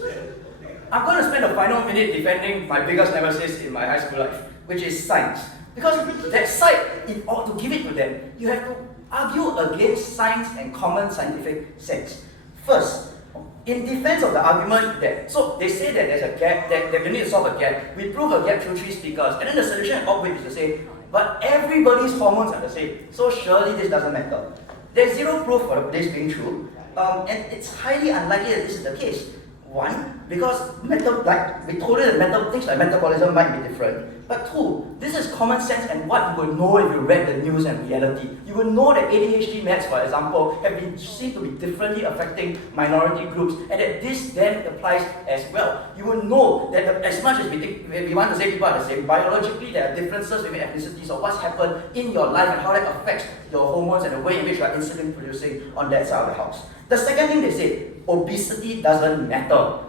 I'm going to spend the final minute defending my biggest nemesis in my high school life, which is science. Because that side, to give it to them, you have to argue against science and common scientific sense. First, in defense of the argument that, so they say that there's a gap, that we need to solve a gap. We prove a gap through 3 speakers, and then the solution at Opp is to say, but everybody's hormones are the same, so surely this doesn't matter. There's zero proof for this being true, and it's highly unlikely that this is the case. One, because we told you that things like metabolism might be different. But 2, this is common sense and what you will know if you read the news and reality. You will know that ADHD meds, for example, have been seen to be differently affecting minority groups, and that this then applies as well. You will know that as much as we want to say people are the same, biologically there are differences between ethnicities of what's happened in your life and how that affects your hormones and the way in which you are insulin producing on that side of the house. The second thing they say, obesity doesn't matter.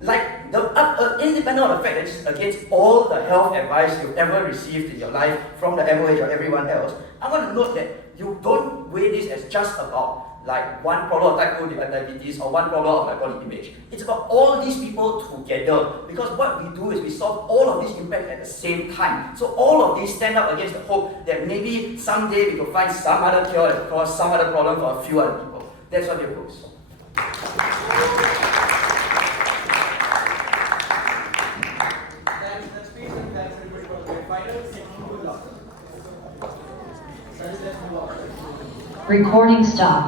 Like, independent of the fact that it's against all the health advice you've ever received in your life from the MOH or everyone else, I want to note that you don't weigh this as just about like one problem of type 2 diabetes or one problem of like body image. It's about all these people together, because what we do is we solve all of these impacts at the same time. So all of these stand up against the hope that maybe someday we could find some other cure that will cause some other problem for a few other people. That's what they propose. Recording stop.